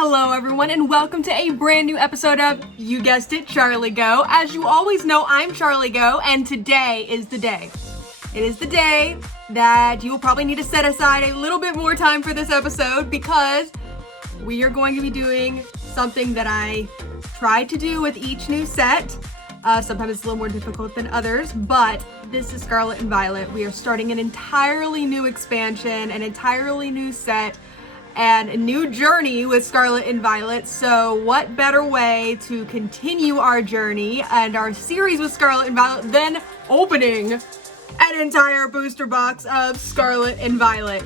Hello everyone and welcome to a brand new episode of, you guessed it, Charlie Geaux. As you always know, I'm Charlie Geaux and today is the day. It is the day that you will probably need to set aside a little bit more time for this episode because we are going to be doing something that I try to do with each new set. Sometimes it's a little more difficult than others, but this is Scarlet and Violet. We are starting an entirely new expansion, an entirely new set, and a new journey with Scarlet and Violet. So what better way to continue our journey and our series with Scarlet and Violet than opening an entire booster box of Scarlet and Violet.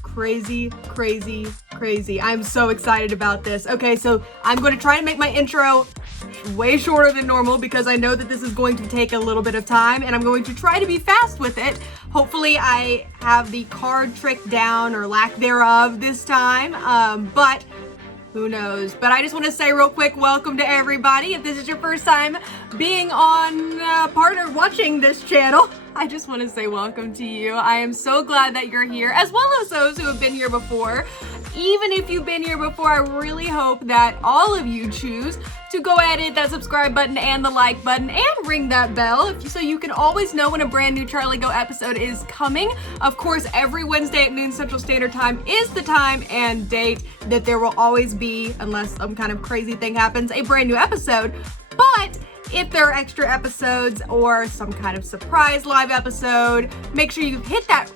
Crazy, crazy, crazy. I'm so excited about this. Okay, so I'm going to try and make my intro way shorter than normal because I know that this is going to take a little bit of time and I'm going to try to be fast with it. Hopefully I have the card trick down or lack thereof this time, but who knows. But I just want to say real quick, welcome to everybody. If this is your first time being on partner watching this channel, I just want to say welcome to you. I am so glad that you're here, as well as those who have been here before. Even if you've been here before, I really hope that all of you choose to go ahead and hit that subscribe button and the like button and ring that bell so you can always know when a brand new CharlieGeaux episode is coming. Of course, every Wednesday at noon Central Standard Time is the time and date that there will always be, unless some kind of crazy thing happens, a brand new episode. But if there are extra episodes or some kind of surprise live episode, make sure you hit that,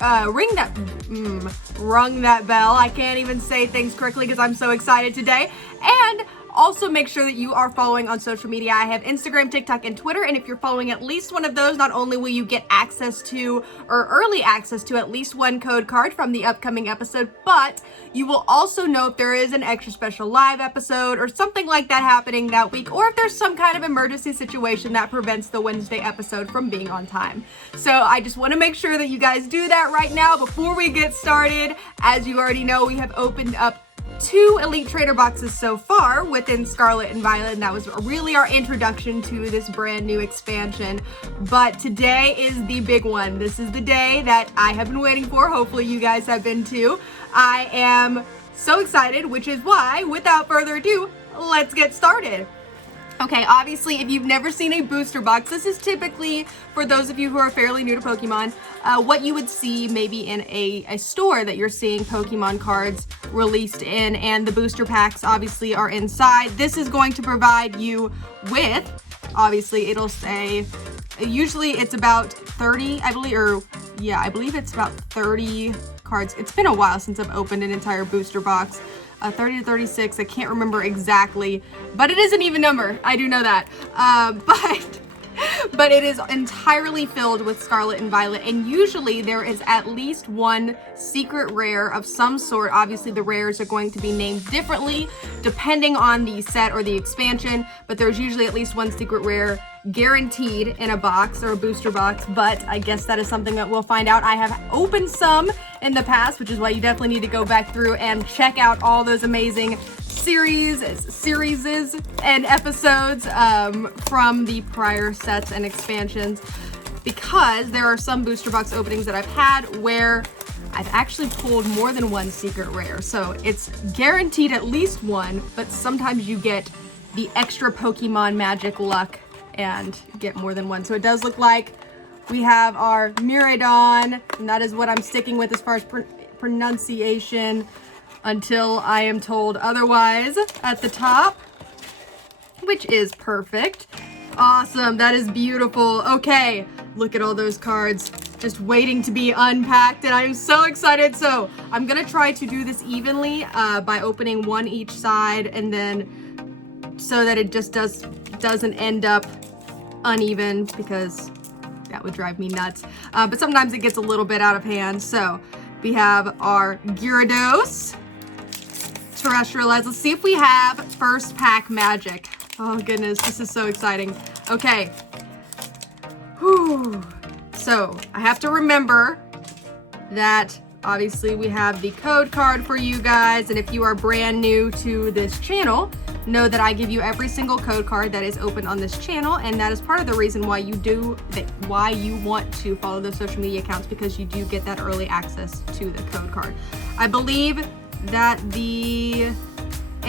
rung that bell. I can't even say things correctly because I'm so excited today. And also make sure that you are following on social media. I have Instagram, TikTok, and Twitter, and if you're following at least one of those, not only will you get access to, or early access to, at least one code card from the upcoming episode, but you will also know if there is an extra special live episode or something like that happening that week, or if there's some kind of emergency situation that prevents the Wednesday episode from being on time. So I just want to make sure that you guys do that right now before we get started. As you already know, we have opened up 2 Elite Trainer boxes so far within Scarlet and Violet, and that was really our introduction to this brand new expansion. But today is the big one. This is the day that I have been waiting for. Hopefully you guys have been too. I am so excited, which is why, without further ado, let's get started. Okay, obviously, if you've never seen a booster box, this is typically, for those of you who are fairly new to Pokemon, what you would see maybe in a store that you're seeing Pokemon cards released in, and the booster packs obviously are inside. This is going to provide you with, obviously, it'll say, usually it's about 30, I believe it's about 30 cards. It's been a while since I've opened an entire booster box. 30 to 36, I can't remember exactly, but it is an even number, I do know that, but it is entirely filled with Scarlet and Violet, and usually there is at least one secret rare of some sort. Obviously the rares are going to be named differently depending on the set or the expansion, but there's usually at least one secret rare guaranteed in a box or a booster box, but I guess that is something that we'll find out. I have opened some in the past, which is why you definitely need to go back through and check out all those amazing series and episodes from the prior sets and expansions, because there are some booster box openings that I've had where I've actually pulled more than one secret rare. So it's guaranteed at least one, but sometimes you get the extra Pokemon magic luck and get more than one. So it does look like we have our Miraidon, and that is what I'm sticking with as far as pronunciation until I am told otherwise at the top, which is perfect. Awesome, that is beautiful. Okay, look at all those cards just waiting to be unpacked, and I'm so excited. So I'm gonna try to do this evenly by opening one each side, and then so that it just doesn't end up uneven, because that would drive me nuts. But sometimes it gets a little bit out of hand. So we have our Gyarados, Terrestrialize. Let's see if we have first pack magic. Oh goodness, this is so exciting. Okay. Whew. So I have to remember that obviously we have the code card for you guys, and if you are brand new to this channel, know that I give you every single code card that is open on this channel, and that is part of the reason why why you want to follow those social media accounts, because you do get that early access to the code card. I believe that the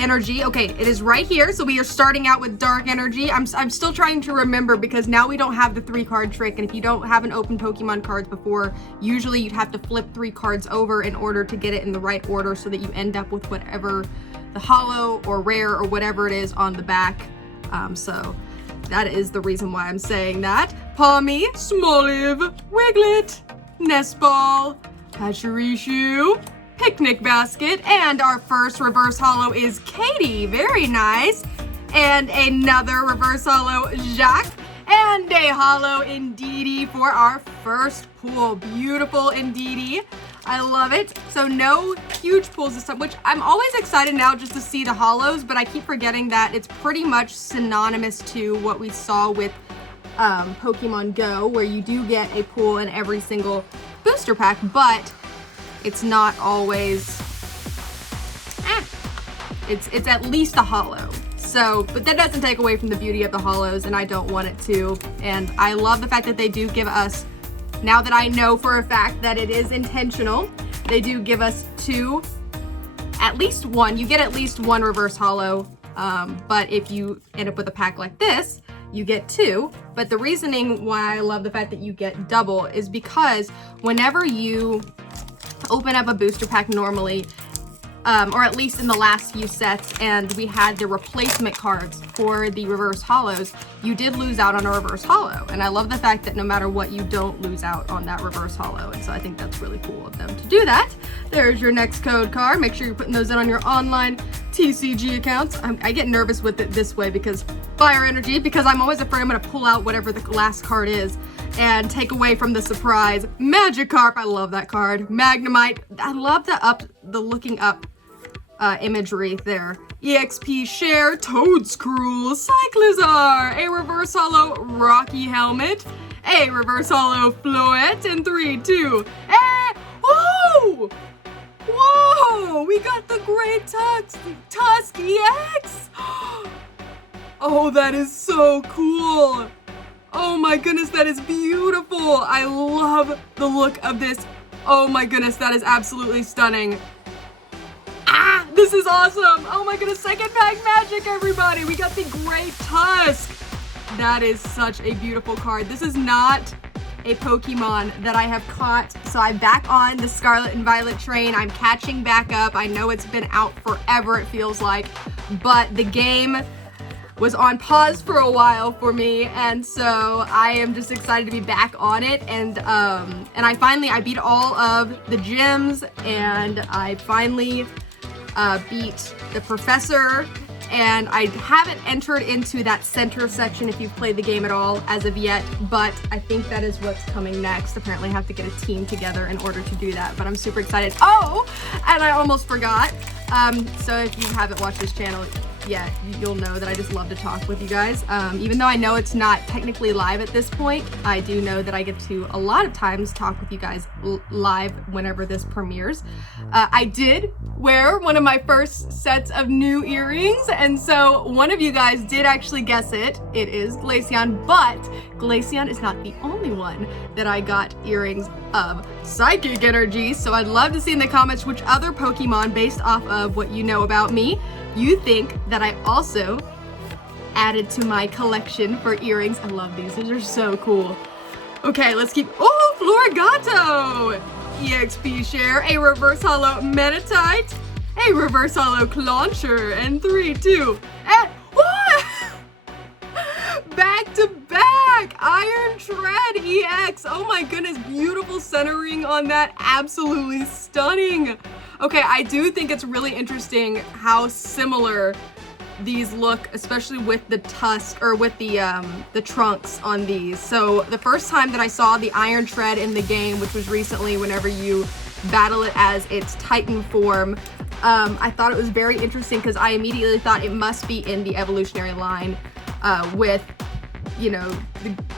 energy. Okay, it is right here. So we are starting out with dark energy. I'm still trying to remember because now we don't have the 3-card trick. And if you don't haven't opened Pokemon cards before, usually you'd have to flip 3 cards over in order to get it in the right order so that you end up with whatever the holo or rare or whatever it is on the back. So that is the reason why I'm saying that. Palmy, Smoliv, Wiglet, Nestball, Pachirisu, Picnic Basket, and our first reverse holo is Katie. Very nice. And another reverse holo, Jacques, and a holo Indeedee for our first pool. Beautiful Indeedee. I love it. So no huge pulls this time, which I'm always excited now just to see the holos, but I keep forgetting that it's pretty much synonymous to what we saw with Pokemon Go, where you do get a pull in every single booster pack, but it's not always, it's at least a holo. So, but that doesn't take away from the beauty of the holos, and I don't want it to. And I love the fact that they do give us, now that I know for a fact that it is intentional, they do give us 2, at least 1. You get at least 1 reverse holo, but if you end up with a pack like this, you get 2. But the reasoning why I love the fact that you get double is because whenever you open up a booster pack normally, or at least in the last few sets, and we had the replacement cards for the reverse holos, you did lose out on a reverse holo. And I love the fact that no matter what, you don't lose out on that reverse holo. And so I think that's really cool of them to do that. There's your next code card. Make sure you're putting those in on your online TCG accounts. I get nervous with it this way because fire energy, because I'm always afraid I'm gonna pull out whatever the last card is and take away from the surprise. Magikarp, I love that card. Magnemite, I love the looking up imagery there. EXP Share, Toedscruel, Cyclizar, a reverse holo Rocky Helmet, a reverse holo Floette, and 3, 2, oh! Whoa! We got the Great Tusk EX! Oh, that is so cool! Oh my goodness, that is beautiful! I love the look of this. Oh my goodness, that is absolutely stunning. Ah, this is awesome! Oh my goodness, second pack magic, everybody! We got the Great Tusk! That is such a beautiful card. This is not a Pokemon that I have caught, so I'm back on the Scarlet and Violet train. I'm catching back up. I know it's been out forever, it feels like, but the game was on pause for a while for me, and so I am just excited to be back on it. And I beat all of the gyms, and I finally beat the professor, and I haven't entered into that center section if you've played the game at all as of yet, but I think that is what's coming next. Apparently I have to get a team together in order to do that, but I'm super excited. Oh, and I almost forgot. So if you haven't watched this channel yet, you'll know that I just love to talk with you guys. Even though I know it's not technically live at this point, I do know that I get to a lot of times talk with you guys live whenever this premieres. I did wear one of my first sets of new earrings, and so one of you guys did actually guess it. It is Glaceon, but Glaceon is not the only one that I got earrings of psychic energy. So I'd love to see in the comments which other Pokemon, based off of what you know about me, you think that I also added to my collection for earrings. I love these. These are so cool. Okay, let's keep. Oh, Florigato! EXP Share, a reverse holo Meditite, a reverse holo Clauncher, and 3, 2, and what? Back to back! Iron Tread EX! Oh my goodness, beautiful centering on that. Absolutely stunning. Okay, I do think it's really interesting how similar these look, especially with the tusk, or with the trunks on these. So the first time that I saw the Iron Tread in the game, which was recently whenever you battle it as its Titan form, I thought it was very interesting because I immediately thought it must be in the evolutionary line with, you know,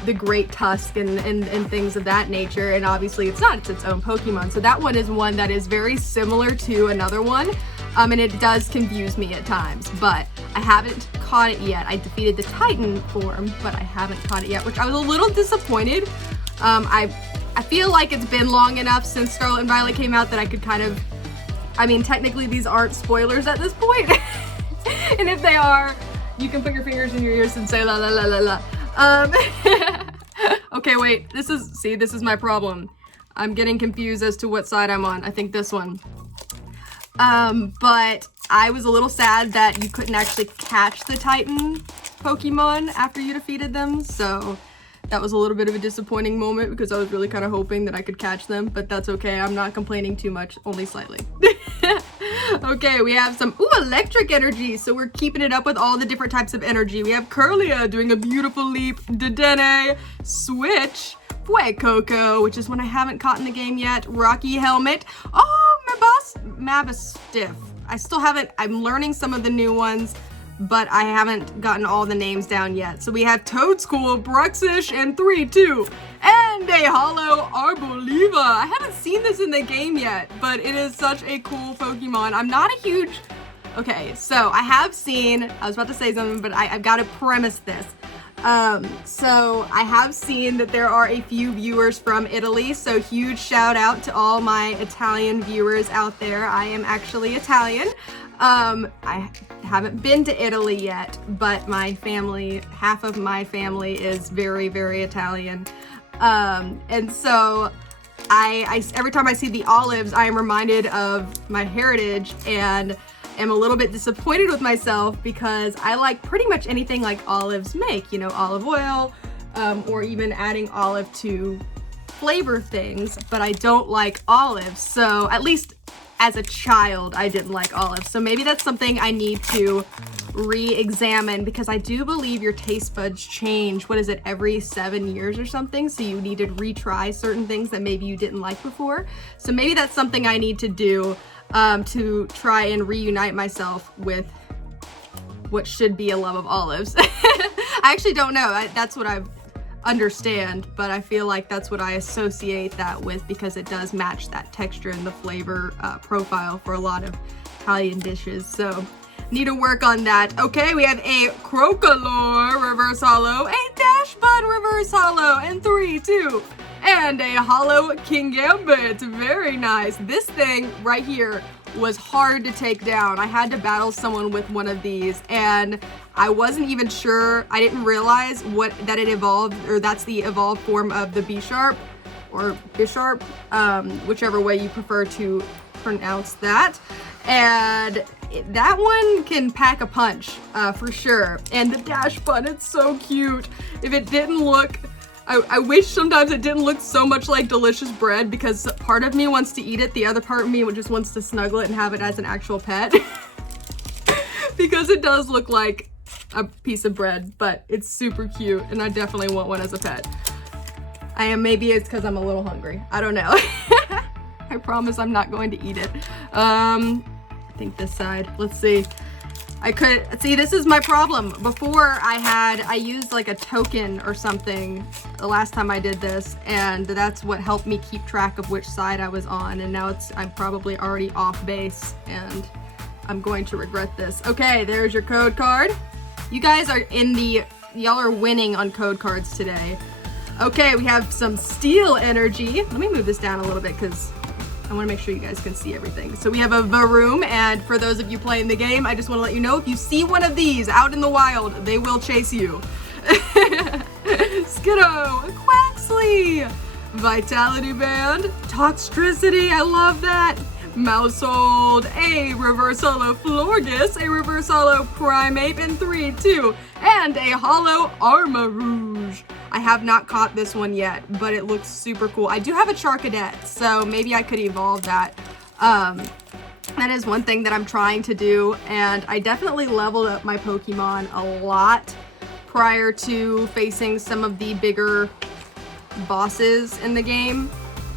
the Great Tusk and things of that nature, and obviously it's not, it's its own Pokemon. So that one is one that is very similar to another one, and it does confuse me at times, but I haven't caught it yet. I defeated the Titan form, but I haven't caught it yet, which I was a little disappointed. I feel like it's been long enough since Scarlet and Violet came out that I could kind of, I mean, technically these aren't spoilers at this point. And if they are, you can put your fingers in your ears and say la la la la la. Okay, wait, this is my problem. I'm getting confused as to what side I'm on. I think this one. But I was a little sad that you couldn't actually catch the Titan Pokemon after you defeated them, so that was a little bit of a disappointing moment because I was really kind of hoping that I could catch them, but that's okay. I'm not complaining too much, only slightly. Okay, we have some, electric energy. So we're keeping it up with all the different types of energy. We have Curlia doing a beautiful leap, Dedenne, Switch, Fuecoco, which is one I haven't caught in the game yet, Rocky Helmet, Mabastiff. I still haven't, I'm learning some of the new ones, but I haven't gotten all the names down yet. So we have Toadscool, Bruxish, and 3-2, and a Hollow Arboliva. I haven't seen this in the game yet, but it is such a cool Pokemon. I'm not a huge, okay, so I have seen, I was about to say something, but I've got to premise this. So I have seen that there are a few viewers from Italy, so huge shout out to all my Italian viewers out there. I am actually Italian. I haven't been to Italy yet, but my family, half of my family is very, very Italian. And so I every time I see the olives, I am reminded of my heritage and am a little bit disappointed with myself because I like pretty much anything like olives make, you know, olive oil, or even adding olive to flavor things, but I don't like olives. So at least as a child, I didn't like olives. So maybe that's something I need to re-examine because I do believe your taste buds change, what is it, every 7 years or something? So you need to retry certain things that maybe you didn't like before. So maybe that's something I need to do to try and reunite myself with what should be a love of olives. I actually don't know. That's what I understand, but I feel like that's what I associate that with because it does match that texture and the flavor profile for a lot of Italian dishes. So need to work on that. Okay, we have a Crocolore Reverse Hollow, a Dashbud Reverse Hollow, and 3-2. And a Hollow King Gambit. Very nice. This thing right here was hard to take down. I had to battle someone with one of these and I wasn't even sure. I didn't realize that it evolved, or that's the evolved form of the Bisharp or Bisharp, whichever way you prefer to pronounce that. And that one can pack a punch for sure. And the Dashbud, it's so cute. If it didn't look, I wish sometimes it didn't look so much like delicious bread because part of me wants to eat it, the other part of me just wants to snuggle it and have it as an actual pet. Because it does look like a piece of bread, but it's super cute and I definitely want one as a pet. Maybe it's because I'm a little hungry. I don't know. I promise I'm not going to eat it. I think this side, let's see. This is my problem. Before I used like a token or something the last time I did this, and that's what helped me keep track of which side I was on, and now I'm probably already off base, and I'm going to regret this. Okay, there's your code card. You guys are y'all are winning on code cards today. Okay, we have some Steel Energy. Let me move this down a little bit because I want to make sure you guys can see everything. So we have a Varoom, and for those of you playing the game, I just want to let you know, if you see one of these out in the wild, they will chase you. Skiddo, Quaxley, Vitality Band, Toxtricity, I love that. Mousehold, a Reverse Hollow Florges, a Reverse Hollow Primeape, and 3-2, and a Hollow Armarouge. I have not caught this one yet, but it looks super cool. I do have a Charcadet, so maybe I could evolve that. That is one thing that I'm trying to do, and I definitely leveled up my Pokemon a lot prior to facing some of the bigger bosses in the game.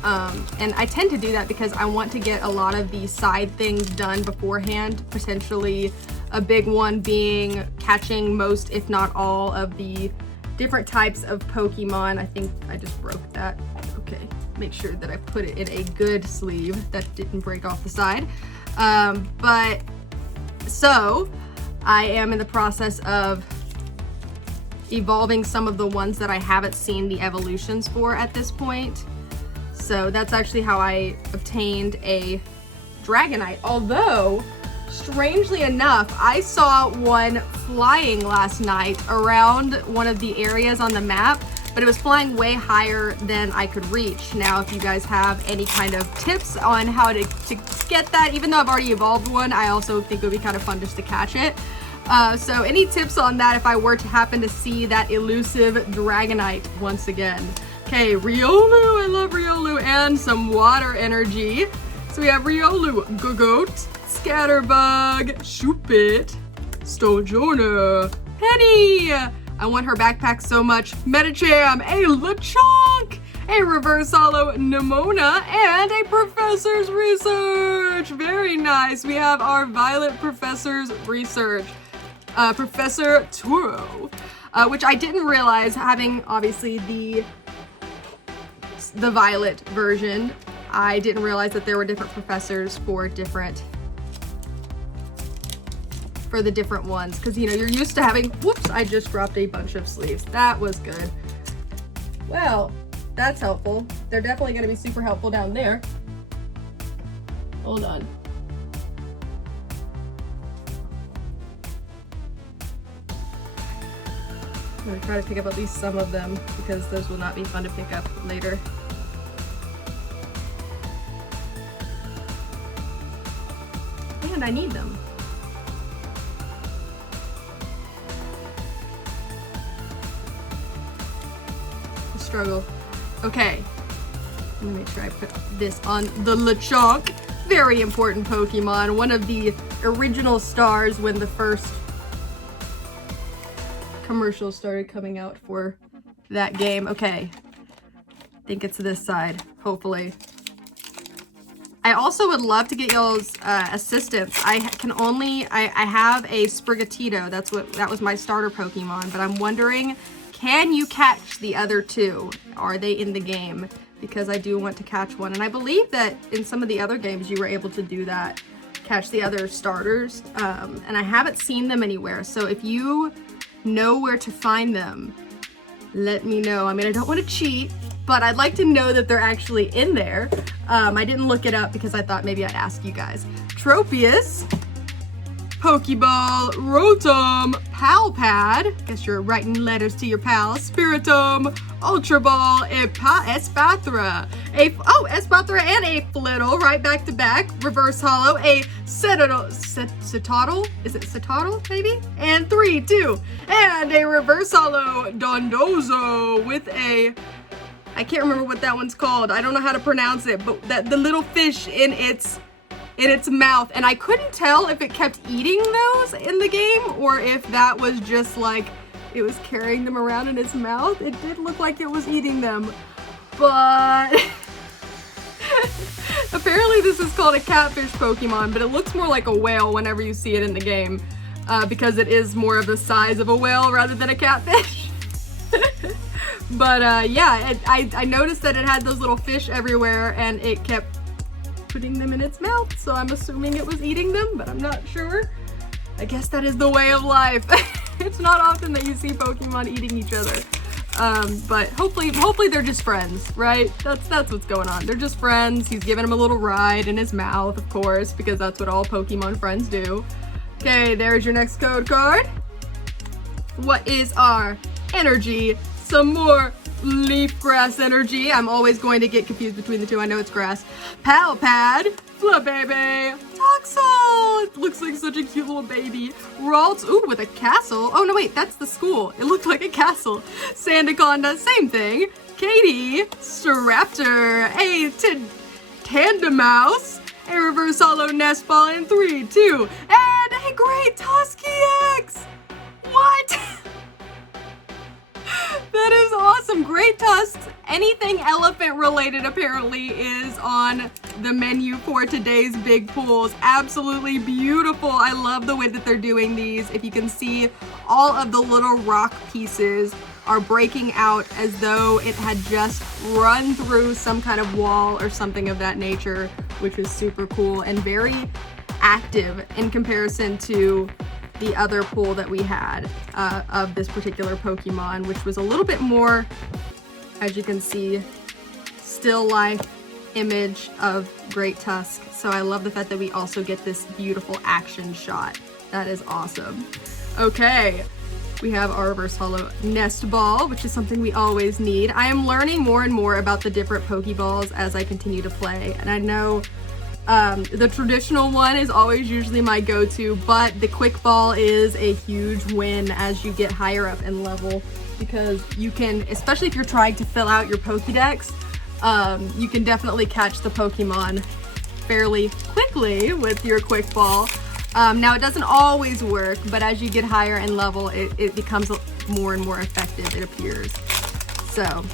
And I tend to do that because I want to get a lot of the side things done beforehand, potentially a big one being catching most, if not all, of the different types of Pokemon. I think I just broke that. Okay, make sure that I put it in a good sleeve that didn't break off the side. But so I am in the process of evolving some of the ones that I haven't seen the evolutions for at this point. So that's actually how I obtained a Dragonite. Although strangely enough, I saw one flying last night around one of the areas on the map, but it was flying way higher than I could reach. Now, if you guys have any kind of tips on how to get that, even though I've already evolved one, I also think it would be kind of fun just to catch it. So any tips on that if I were to happen to see that elusive Dragonite once again. Okay, Riolu, I love Riolu, and some water energy. So we have Riolu, Gogoat, Scatterbug, Shuppet, Stonjourner, Penny. I want her backpack so much. Medicham, a Lechonk, a Reverse Hollow Nemona, and a Professor's Research. Very nice. We have our Violet Professor's Research. Professor Turo, which I didn't realize, having obviously the Violet version, I didn't realize that there were different professors for the different ones, because you know you're used to having, whoops, I just dropped a bunch of sleeves. That was good. Well, that's helpful. They're definitely going to be super helpful down there. Hold on. I'm going to try to pick up at least some of them, because those will not be fun to pick up later. And I need them. Struggle. Okay. Let me make sure I put this on the Lechonk. Very important Pokemon. One of the original stars when the first commercials started coming out for that game. Okay. I think it's this side, hopefully. I also would love to get y'all's assistance. I have a Sprigatito. That was my starter Pokemon, but I'm wondering, can you catch the other two? Are they in the game? Because I do want to catch one. And I believe that in some of the other games you were able to do that, catch the other starters. And I haven't seen them anywhere. So if you know where to find them, let me know. I mean, I don't want to cheat, but I'd like to know that they're actually in there. I didn't look it up because I thought maybe I'd ask you guys. Tropius, Pokeball, Rotom, Palpad, guess you're writing letters to your pals, Spiritomb, Ultra Ball, Espathra, Espathra and a Flittle, right back to back, Reverse Hollow, a Citadel, is it Citadel maybe? And 3, 2, and a Reverse Hollow Dondozo with a, I can't remember what that one's called, I don't know how to pronounce it, but the little fish in its mouth, and I couldn't tell if it kept eating those in the game or if that was just like it was carrying them around in its mouth. It did look like it was eating them, but apparently this is called a catfish Pokemon, but it looks more like a whale whenever you see it in the game, because it is more of the size of a whale rather than a catfish. But yeah, I noticed that it had those little fish everywhere and it kept putting them in its mouth, so I'm assuming it was eating them, but I'm not sure. I guess that is the way of life. It's not often that you see Pokemon eating each other, but hopefully they're just friends, right? That's what's going on. They're just friends. He's giving him a little ride in his mouth, of course, because that's what all Pokemon friends do. Okay, there's your next code card. What is our energy? Some more leaf grass energy. I'm always going to get confused between the two. I know it's grass. Palpad, Flabebe, Toxel. It looks like such a cute little baby. Ralts, ooh, with a castle. Oh no, wait, that's the school. It looked like a castle. Sandaconda, same thing. Katie, Staraptor, a Tandemouse, a Reverse Hollow Nest Ball in 3, 2, and a Great Tuskiex. What? That is awesome. Great Tusks. Anything elephant related apparently is on the menu for today's big pulls. Absolutely beautiful. I love the way that they're doing these. If you can see, all of the little rock pieces are breaking out as though it had just run through some kind of wall or something of that nature, which is super cool and very active in comparison to the other pull that we had of this particular Pokemon, which was a little bit more, as you can see, still life, image of Great Tusk. So I love the fact that we also get this beautiful action shot. That is awesome. Okay, we have our reverse holo nest ball, which is something we always need. I am learning more and more about the different Pokeballs as I continue to play, and I know the traditional one is always usually my go-to, but the quick ball is a huge win as you get higher up in level, because you can, especially if you're trying to fill out your Pokédex, you can definitely catch the Pokemon fairly quickly with your quick ball. Now it doesn't always work, but as you get higher in level, it becomes more and more effective, it appears. So,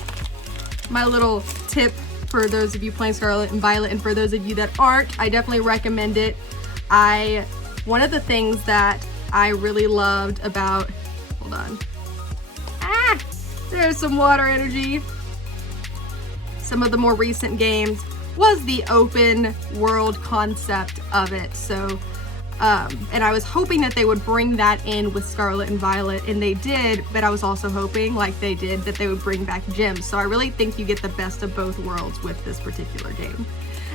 my little tip for those of you playing Scarlet and Violet, and for those of you that aren't, I definitely recommend it. One of the things that I really loved about, hold on. There's some water energy. Some of the more recent games was the open world concept of it. So, and I was hoping that they would bring that in with Scarlet and Violet, and they did, but I was also hoping, like they did, that they would bring back gyms. So I really think you get the best of both worlds with this particular game.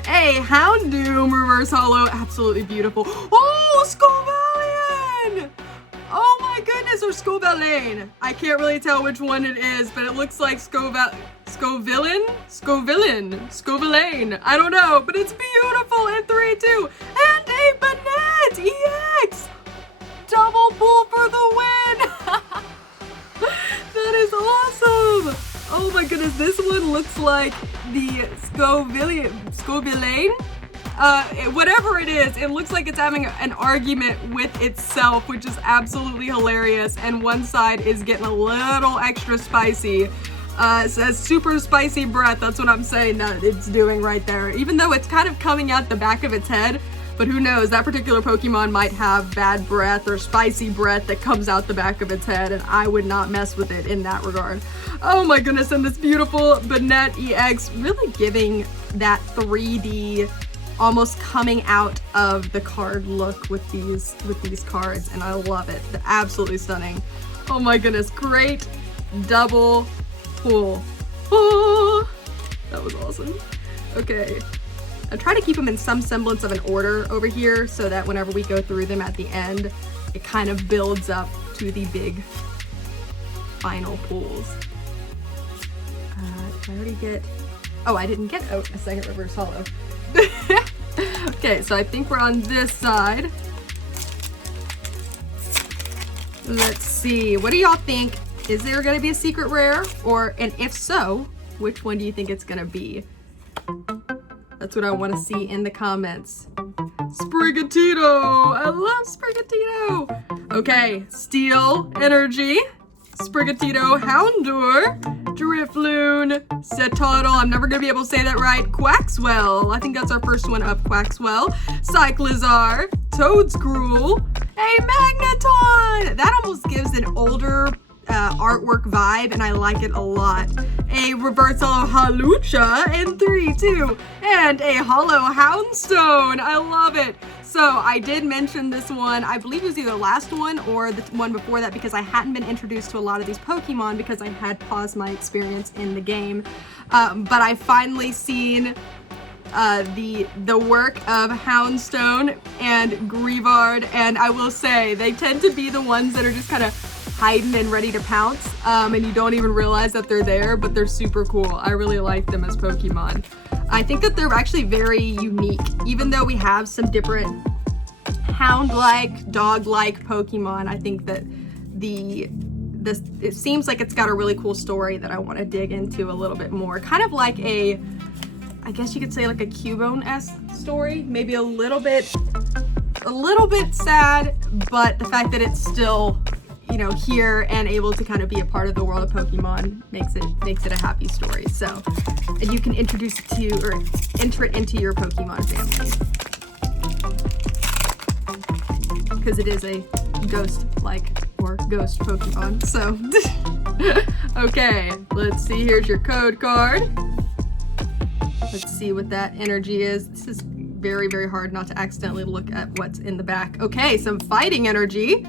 Hey, Houndoom reverse holo, absolutely beautiful. Oh, Scovillain! Oh my goodness, or Scovillain. I can't really tell which one it is, but it looks like Scovillain? Scovillain. I don't know, but it's beautiful in 3-2. And a Banette EX! Double pull for the win! That is awesome! Oh my goodness, this one looks like the Scovillain? Whatever it is, it looks like it's having an argument with itself, which is absolutely hilarious. And one side is getting a little extra spicy. It says super spicy breath. That's what I'm saying that it's doing right there. Even though it's kind of coming out the back of its head, but who knows, that particular Pokemon might have bad breath or spicy breath that comes out the back of its head, and I would not mess with it in that regard. Oh my goodness, and this beautiful Banette EX really giving that 3D almost coming out of the card look with these cards, and I love it. They're absolutely stunning. Oh my goodness, great double pull. Oh, that was awesome. Okay, I try to keep them in some semblance of an order over here so that whenever we go through them at the end, it kind of builds up to the big final pulls. Did I already get, oh, I didn't get a second reverse holo. Okay, so I think we're on this side. Let's see, what do y'all think? Is there gonna be a secret rare? And if so, which one do you think it's gonna be? That's what I wanna see in the comments. Sprigatito! I love Sprigatito! Okay, Steel Energy, Sprigatito, Houndour, Drifloon, Setotl, I'm never gonna be able to say that right, Quaxwell, I think that's our first one up, Quaxwell, Cyclizar, Toadscruel, a Magneton! That almost gives an older artwork vibe, and I like it a lot. A reverse holo Halucha in 3-2, and a holo Houndstone. I love it. So I did mention this one, I believe it was either the last one or the one before that, because I hadn't been introduced to a lot of these Pokemon because I had paused my experience in the game. But I finally seen the work of Houndstone and Greavard, and I will say they tend to be the ones that are just kind of hiding and ready to pounce, and you don't even realize that they're there, but they're super cool. I really like them as Pokemon. I think that they're actually very unique, even though we have some different hound-like, dog-like Pokemon. I think that it seems like it's got a really cool story that I want to dig into a little bit more. Kind of like I guess you could say like a Cubone-esque story, maybe a little bit sad, but the fact that it's still, you know, here and able to kind of be a part of the world of Pokemon makes it a happy story. So, and you can introduce it to, or enter it into your Pokemon family, because it is a ghost-like or ghost Pokemon. So, okay, let's see. Here's your code card. Let's see what that energy is. This is very, very hard not to accidentally look at what's in the back. Okay, some fighting energy.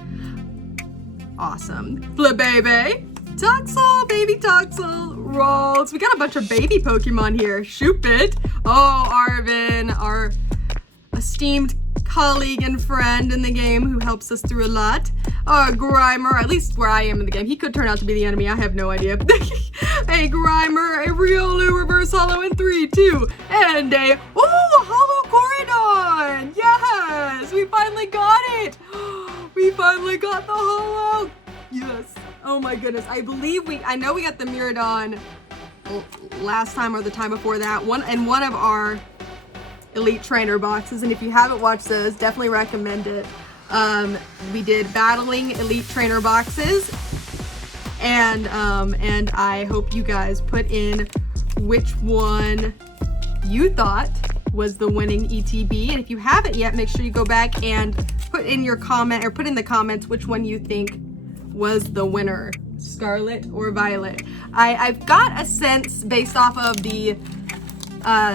Awesome. Flabébé, Toxel, baby Toxel, rolls. We got a bunch of baby Pokemon here. Shoopit. Oh, Arvin, our esteemed colleague and friend in the game who helps us through a lot. Grimer, at least where I am in the game. He could turn out to be the enemy, I have no idea. A Grimer, a Riolu, reverse holo in 3, 2, and a holo Corridon! Yes! We finally got it! We finally got the holo! Yes. Oh my goodness. I know we got the Miradon last time or the time before that. One of our Elite Trainer boxes, and if you haven't watched those, definitely recommend it. We did battling Elite Trainer boxes, and I hope you guys put in which one you thought was the winning ETB, and if you haven't yet, make sure you go back and put in your comment, or put in the comments which one you think was the winner, Scarlet or Violet. I've got a sense based off of the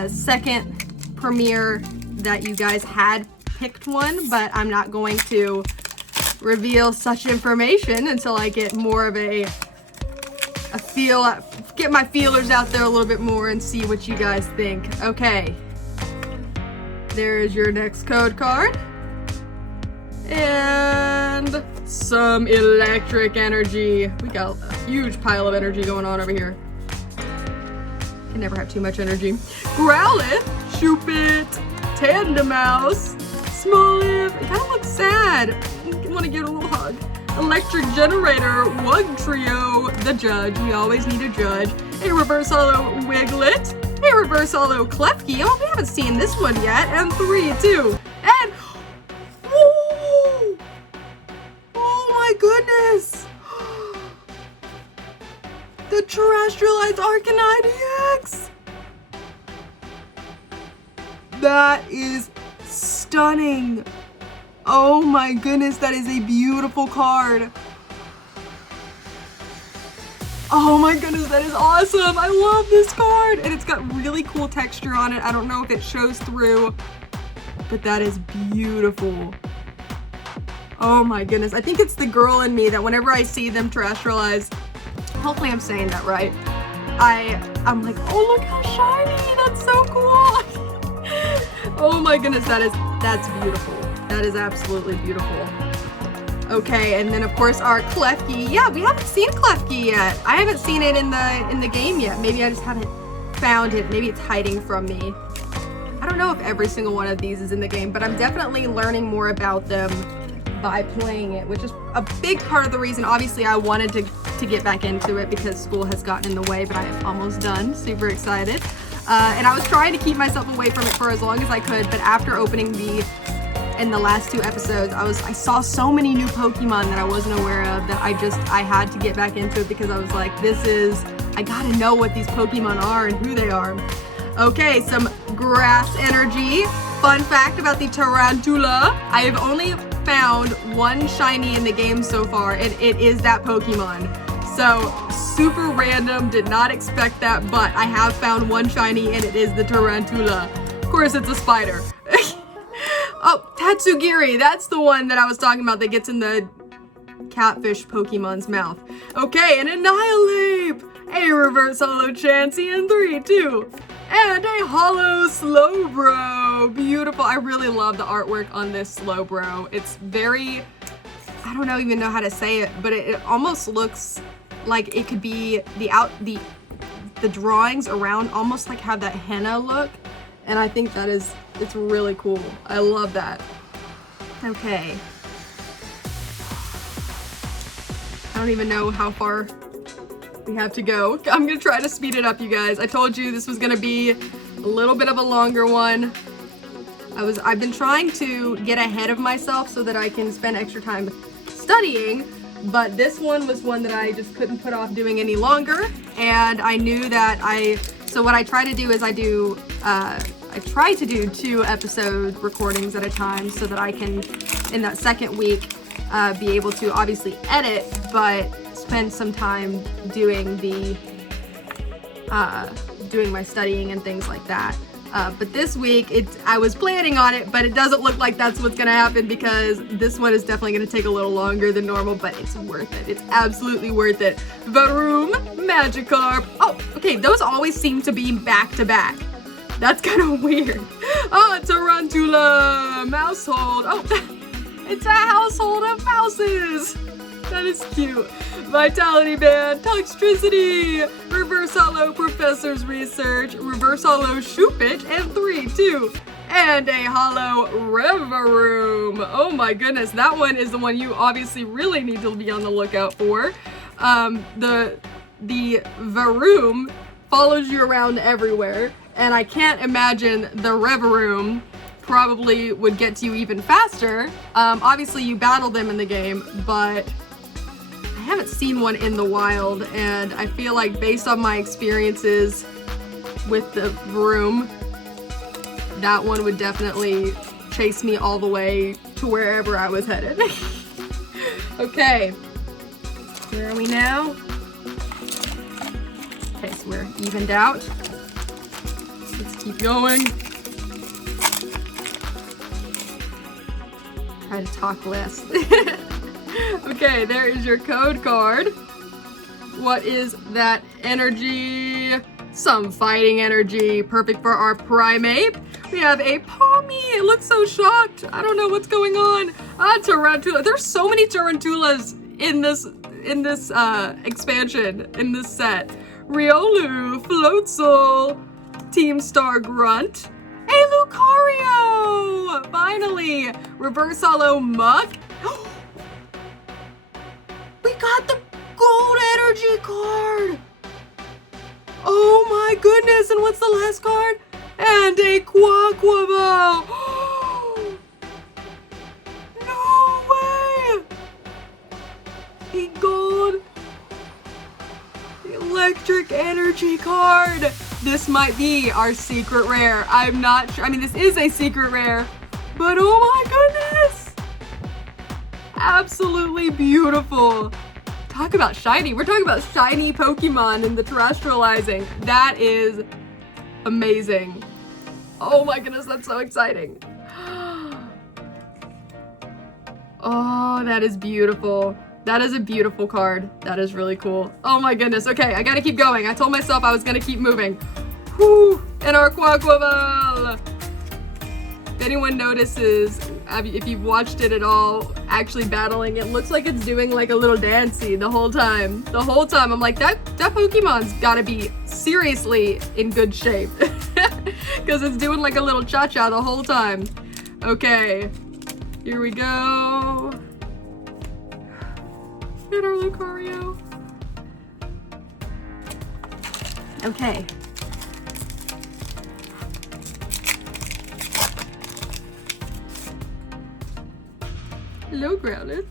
second premiere that you guys had picked one, but I'm not going to reveal such information until I get more of a feel, get my feelers out there a little bit more and see what you guys think. Okay, there's your next code card. And some electric energy. We got a huge pile of energy going on over here. Can never have too much energy. Growlithe, Shoopit, Tandemouse, Smoliv. It kind of looks sad. I want to give it a little hug. Electric Generator, Wugtrio, the Judge. We always need a Judge. A reverse holo Wiglet, a reverse holo Klefki. Oh, we haven't seen this one yet. And 3, 2, and oh my goodness! The terrestrialized Arcanine EX! That is stunning! Oh my goodness, that is a beautiful card! Oh my goodness, that is awesome! I love this card! And it's got really cool texture on it. I don't know if it shows through, but that is beautiful. Oh my goodness. I think it's the girl in me that whenever I see them terrestrialized, hopefully I'm saying that right, I'm like, oh, look how shiny. That's so cool. Oh my goodness, that's beautiful. That is absolutely beautiful. Okay, and then of course our Klefki. Yeah, we haven't seen Klefki yet. I haven't seen it in the game yet. Maybe I just haven't found it. Maybe it's hiding from me. I don't know if every single one of these is in the game, but I'm definitely learning more about them by playing it, which is a big part of the reason. Obviously, I wanted to get back into it because school has gotten in the way, but I am almost done. Super excited. And I was trying to keep myself away from it for as long as I could, but after opening in the last 2 episodes, I saw so many new Pokemon that I wasn't aware of that I had to get back into it because I was like, I gotta know what these Pokemon are and who they are. Okay, some grass energy. Fun fact about the Tarantula, I have only found 1 shiny in the game so far, and it is that Pokemon. So, super random, did not expect that, but I have found 1 shiny, and it is the Tarantula. Of course, it's a spider. Oh, Tatsugiri, that's the one that I was talking about that gets in the catfish Pokemon's mouth. Okay, an Annihilate, a reverse holo Chansey in 3, 2, and a holo Slowbro. Beautiful. I really love the artwork on this Slowbro. It's very, I don't even know how to say it, but it almost looks like it could be the drawings around almost like have that henna look, and I think it's really cool. I love that. Okay. I don't even know how far we have to go. I'm gonna try to speed it up, you guys. I told you this was gonna be a little bit of a longer one. I've been trying to get ahead of myself so that I can spend extra time studying, but this one was one that I just couldn't put off doing any longer, and I knew that so what I try to do is I try to do 2 episode recordings at a time so that I can, in that second week, be able to obviously edit, but spend some time doing doing my studying and things like that. But this week, I was planning on it, but it doesn't look like that's what's gonna happen because this one is definitely gonna take a little longer than normal, but it's worth it. It's absolutely worth it. Varoom, Magikarp. Oh, okay, those always seem to be back to back. That's kind of weird. Oh, Tarantula, Mousehold. Oh, it's a household of mouses. That is cute. Vitality Band, Toxtricity, Reverse Hollow Professor's Research, Reverse Hollow Shuppet, and 3, 2, and a Hollow Revaroom. Oh my goodness, that one is the one you obviously really need to be on the lookout for. The Varoom follows you around everywhere, and I can't imagine the Revaroom probably would get to you even faster. Obviously you battle them in the game, but I haven't seen one in the wild, and I feel like based on my experiences with the Varoom, that one would definitely chase me all the way to wherever I was headed. Okay, where are we now? Okay, so we're evened out. Let's keep going. Try to talk less. Okay, there is your code card. What is that energy? Some fighting energy, perfect for our Primeape. We have a Palmy. It looks so shocked. I don't know what's going on. Tarantula. There's so many Tarantulas in this expansion, in this set. Riolu, Floatzel, Team Star Grunt, a Lucario! Finally! Reverse Hollow Muck. We got the gold energy card! Oh my goodness, and what's the last card? And a Quaquaval! No way! A gold electric energy card! This might be our secret rare. I'm not sure. I mean, this is a secret rare, but oh my goodness! Absolutely beautiful. Talk about shiny. We're talking about shiny Pokemon in the terrestrializing. That is amazing. Oh my goodness, that's so exciting. Oh, that is beautiful. That is a beautiful card. That is really cool. Oh my goodness. Okay, I gotta keep going. I told myself I was gonna keep moving. Whew, and our Quaquaval. If anyone notices, if you've watched it at all, actually battling, it looks like it's doing like a little dancey the whole time. The whole time, I'm like, that Pokemon's gotta be seriously in good shape. Because it's doing like a little cha-cha the whole time. Okay, here we go. Get our Lucario. Okay. Hello, Growlithe.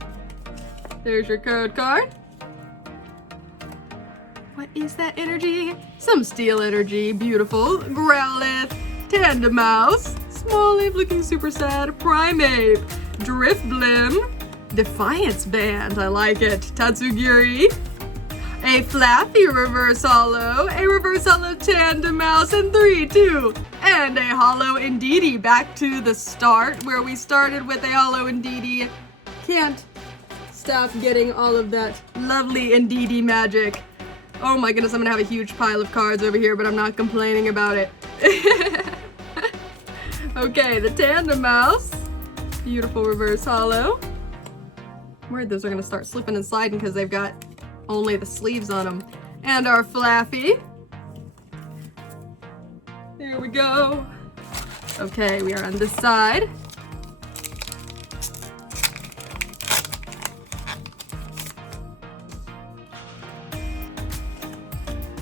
There's your code card. What is that energy? Some steel energy. Beautiful. Growlithe. Tandemaus. Smoliv looking super sad. Primeape. Drifblim. Defiance Band. I like it. Tatsugiri. A Flappy Reverse Hollow. A Reverse Hollow Tandemaus. And 3, 2. And a Hollow Indeedee. Back to the start where we started with a Hollow Indeedee. Can't stop getting all of that lovely Indeedee magic. Oh my goodness, I'm gonna have a huge pile of cards over here, but I'm not complaining about it. Okay, the Tandemaus. Beautiful Reverse Hollow. I'm worried those are gonna start slipping and sliding because they've got only the sleeves on them. And our Flappy. There we go. Okay, we are on this side.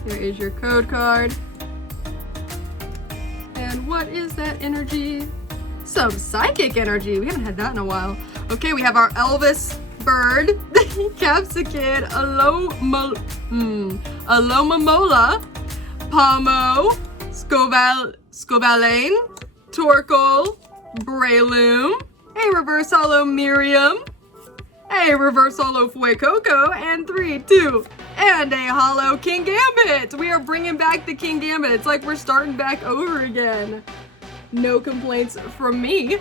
Here is your code card. And what is that energy? Some psychic energy. We haven't had that in a while. Okay, we have our Elvis bird, Capsicid, Alomomola, Pomo, Scobalane, Torkoal, Breloom, a Reverse Hollow Miriam, a Reverse Hollow Fuecoco, and 3, 2, and a holo King Gambit. We are bringing back the King Gambit. It's like we're starting back over again. No complaints from me.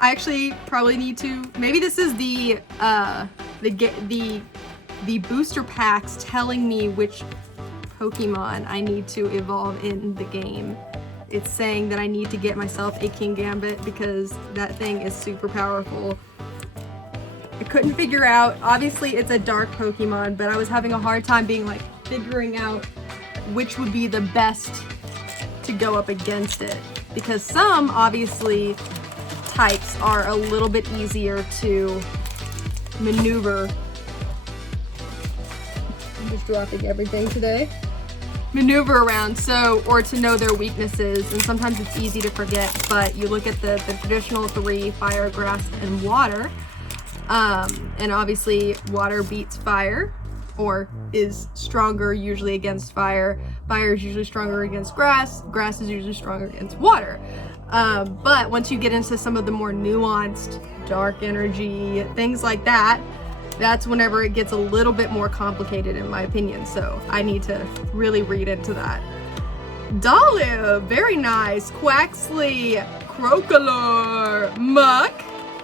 I actually probably need to, maybe this is the booster packs telling me which Pokemon I need to evolve in the game. It's saying that I need to get myself a King Gambit because that thing is super powerful. I couldn't figure out, obviously it's a dark Pokemon, but I was having a hard time being like figuring out which would be the best to go up against it. Because some, obviously, types are a little bit easier to maneuver. I'm just dropping everything today. Maneuver around, so, or to know their weaknesses, and sometimes it's easy to forget, but you look at the traditional 3, fire, grass, and water, and obviously water beats fire, or is stronger usually against fire. Fire is usually stronger against grass. Grass is usually stronger against water. But once you get into some of the more nuanced dark energy, things like that, that's whenever it gets a little bit more complicated in my opinion. So I need to really read into that. Dolly, very nice. Quaxley, Crocolor, Muck,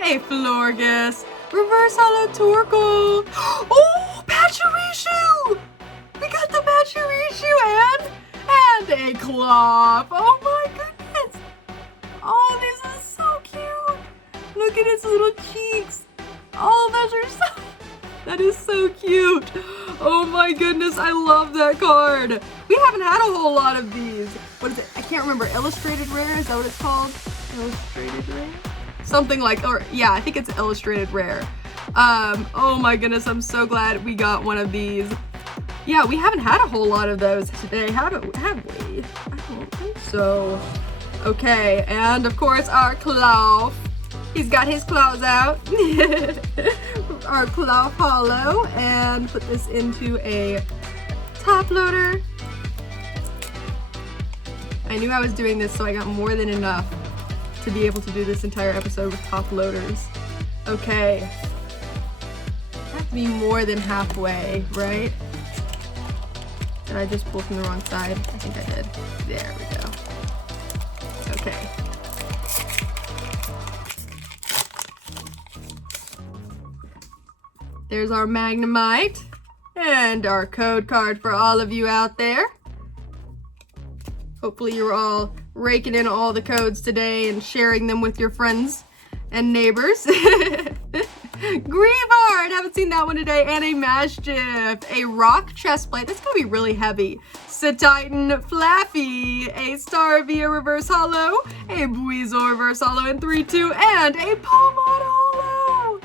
a Florges, Reverse Holo Torkoal. Oh, Pachirisu! We got the Pachirisu and a Clop. Oh my goodness! Oh, this is so cute! Look at its little cheeks. Oh, those are so... That is so cute. Oh my goodness, I love that card. We haven't had a whole lot of these. What is it? I can't remember. Illustrated Rare? Is that what it's called? Illustrated Rare? Something like, or yeah, I think it's Illustrated Rare. Oh my goodness, I'm so glad we got one of these. Yeah, we haven't had a whole lot of those today, have we? I don't think so. Okay, and of course our Claw. He's got his claws out. Our Claw Holo, and put this into a top loader. I knew I was doing this, so I got more than enough to be able to do this entire episode with top loaders. Okay. I have to be more than halfway, right? Did I just pull from the wrong side? I think I did. There we go. Okay. There's our Magnemite and our code card for all of you out there. Hopefully you're all raking in all the codes today and sharing them with your friends and neighbors. Greavard, haven't seen that one today, and a Maschiff, a Rock Chestplate, that's gonna be really heavy. Titan Flaffy, a Staravia Reverse Holo, a Buizel Reverse Holo in 3-2, and a Pawmon Holo.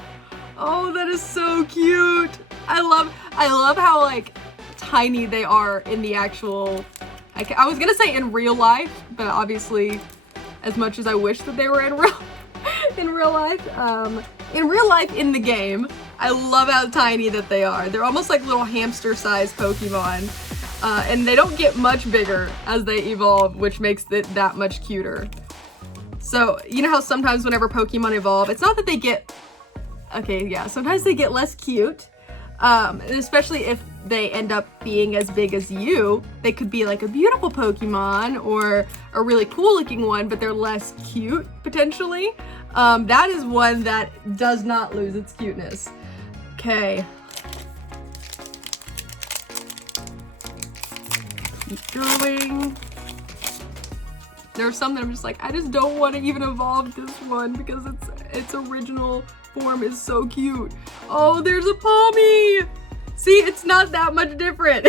Oh, that is so cute. I love how like tiny they are in the actual, I was gonna say in real life, but obviously as much as I wish that they were in real life in the game, I love how tiny that they are. They're almost like little hamster-sized Pokemon, and they don't get much bigger as they evolve, which makes it that much cuter. So, you know how sometimes whenever Pokemon evolve, it's not that they get, okay, yeah, sometimes they get less cute, and especially if they end up being as big as you, they could be like a beautiful Pokemon or a really cool looking one, but they're less cute, potentially. That is one that does not lose its cuteness. Okay. Keep going. There are some that I'm just like, I just don't want to even evolve this one because its original form is so cute. Oh, there's a Palmy! See, it's not that much different.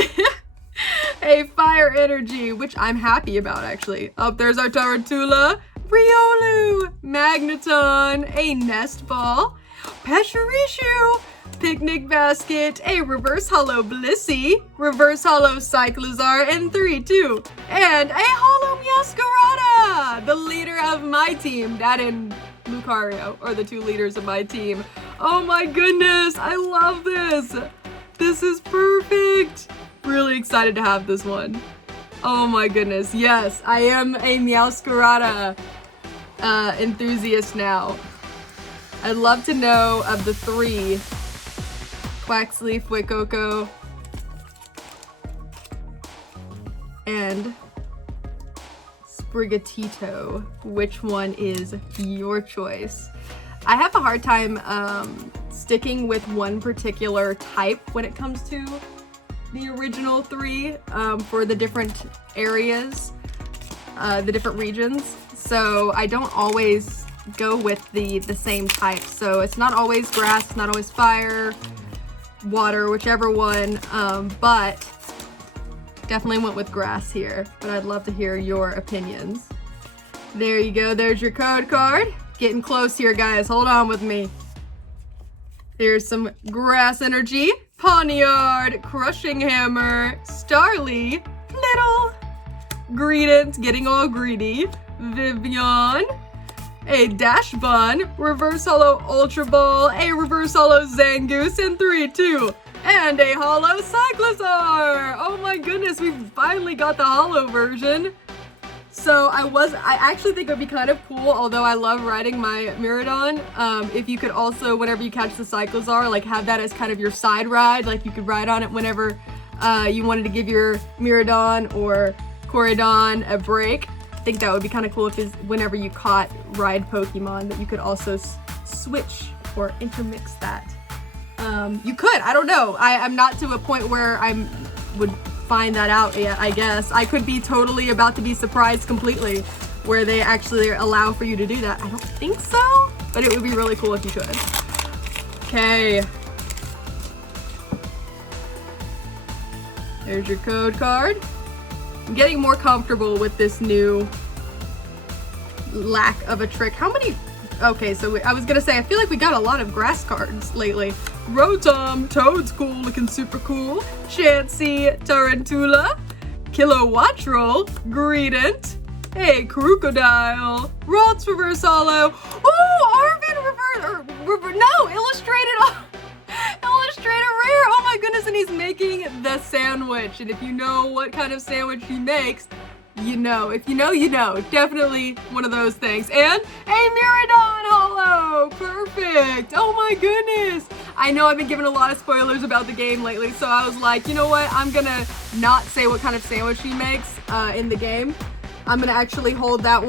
A Fire Energy, which I'm happy about, actually. Up there's our Tarantula, Riolu, Magneton, a Nest Ball, Pachirisu, Picnic Basket, a Reverse Holo Blissey, Reverse Holo Cyclizar in 3-2, and a Holo Meowscarada, the leader of my team. That and Lucario are the two leaders of my team. Oh my goodness, I love this. This is perfect. Really excited to have this one. Oh my goodness, yes, I am a Meowscarada enthusiast now. I'd love to know of the 3, Quaxley, Fuecoco, and Sprigatito. Which one is your choice? I have a hard time sticking with one particular type when it comes to the original three for the different areas, the different regions. So I don't always go with the same type. So it's not always grass, it's not always fire, water, whichever one, but definitely went with grass here. But I'd love to hear your opinions. There you go, there's your code card. Getting close here, guys, hold on with me. Here's some grass energy. Poniard, Crushing Hammer, Starly, Little, Greedent, getting all greedy, Vivian, a Dash Bun, Reverse Holo Ultra Ball, a Reverse Holo Zangoose, and 3, 2, and a Holo Cyclizar! Oh my goodness, we finally got the Holo version. So I actually think it would be kind of cool, although I love riding my Miraidon, if you could also, whenever you catch the Cyclizar, like have that as kind of your side ride, like you could ride on it whenever you wanted to give your Miraidon or Koraidon a break. I think that would be kind of cool if whenever you caught ride Pokemon, that you could also switch or intermix that. You could, I don't know. I'm not to a point where I would find that out yet, I guess. I could be totally about to be surprised completely where they actually allow for you to do that. I don't think so, but it would be really cool if you could. Okay. There's your code card. I'm getting more comfortable with this new lack of a trick. How many? Okay, so I was gonna say, I feel like we got a lot of grass cards lately. Rotom, Toad's cool, looking super cool. Chansey, Tarantula, Kilowattrel, Greedent, hey, Crocodile, Ralts Reverse Holo. Oh, Arvin Illustrated Rare. Oh my goodness, and he's making the sandwich. And if you know what kind of sandwich he makes, you know. If you know, you know. Definitely one of those things. And a Miraidon Holo! Perfect! Oh my goodness! I know I've been giving a lot of spoilers about the game lately, so I was like, you know what? I'm gonna not say what kind of sandwich he makes in the game. I'm gonna actually hold that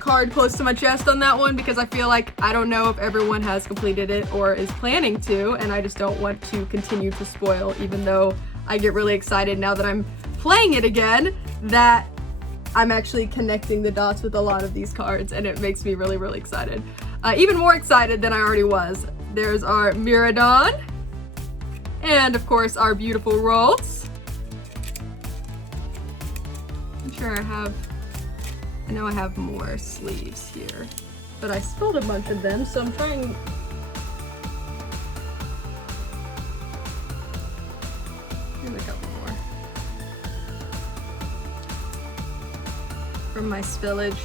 card close to my chest on that one, because I feel like I don't know if everyone has completed it or is planning to, and I just don't want to continue to spoil, even though I get really excited now that I'm playing it again, that I'm actually connecting the dots with a lot of these cards, and it makes me really, really excited. Even more excited than I already was. There's our Miraidon, and of course our beautiful Ralts. I'm sure I know I have more sleeves here, but I spilled a bunch of them, so I'm trying. Here's a couple more from my spillage.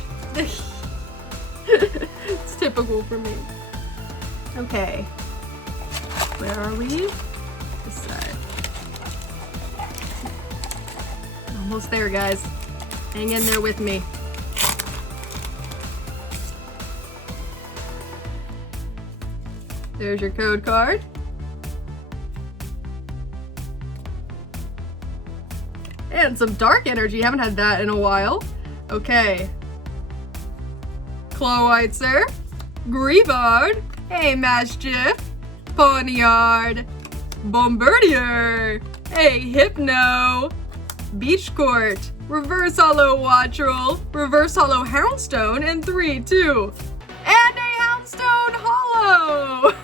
It's typical for me. Okay, where are we? This side. Almost there, guys. Hang in there with me. There's your code card. And some dark energy. Haven't had that in a while. Okay. Clowitzer, Greavard, hey Maschiff, Poniard, Bombardier, hey Hypno, Beach Court, Reverse Holo Wattrel, Reverse Holo Houndstone, and 3, 2, and a Houndstone Holo!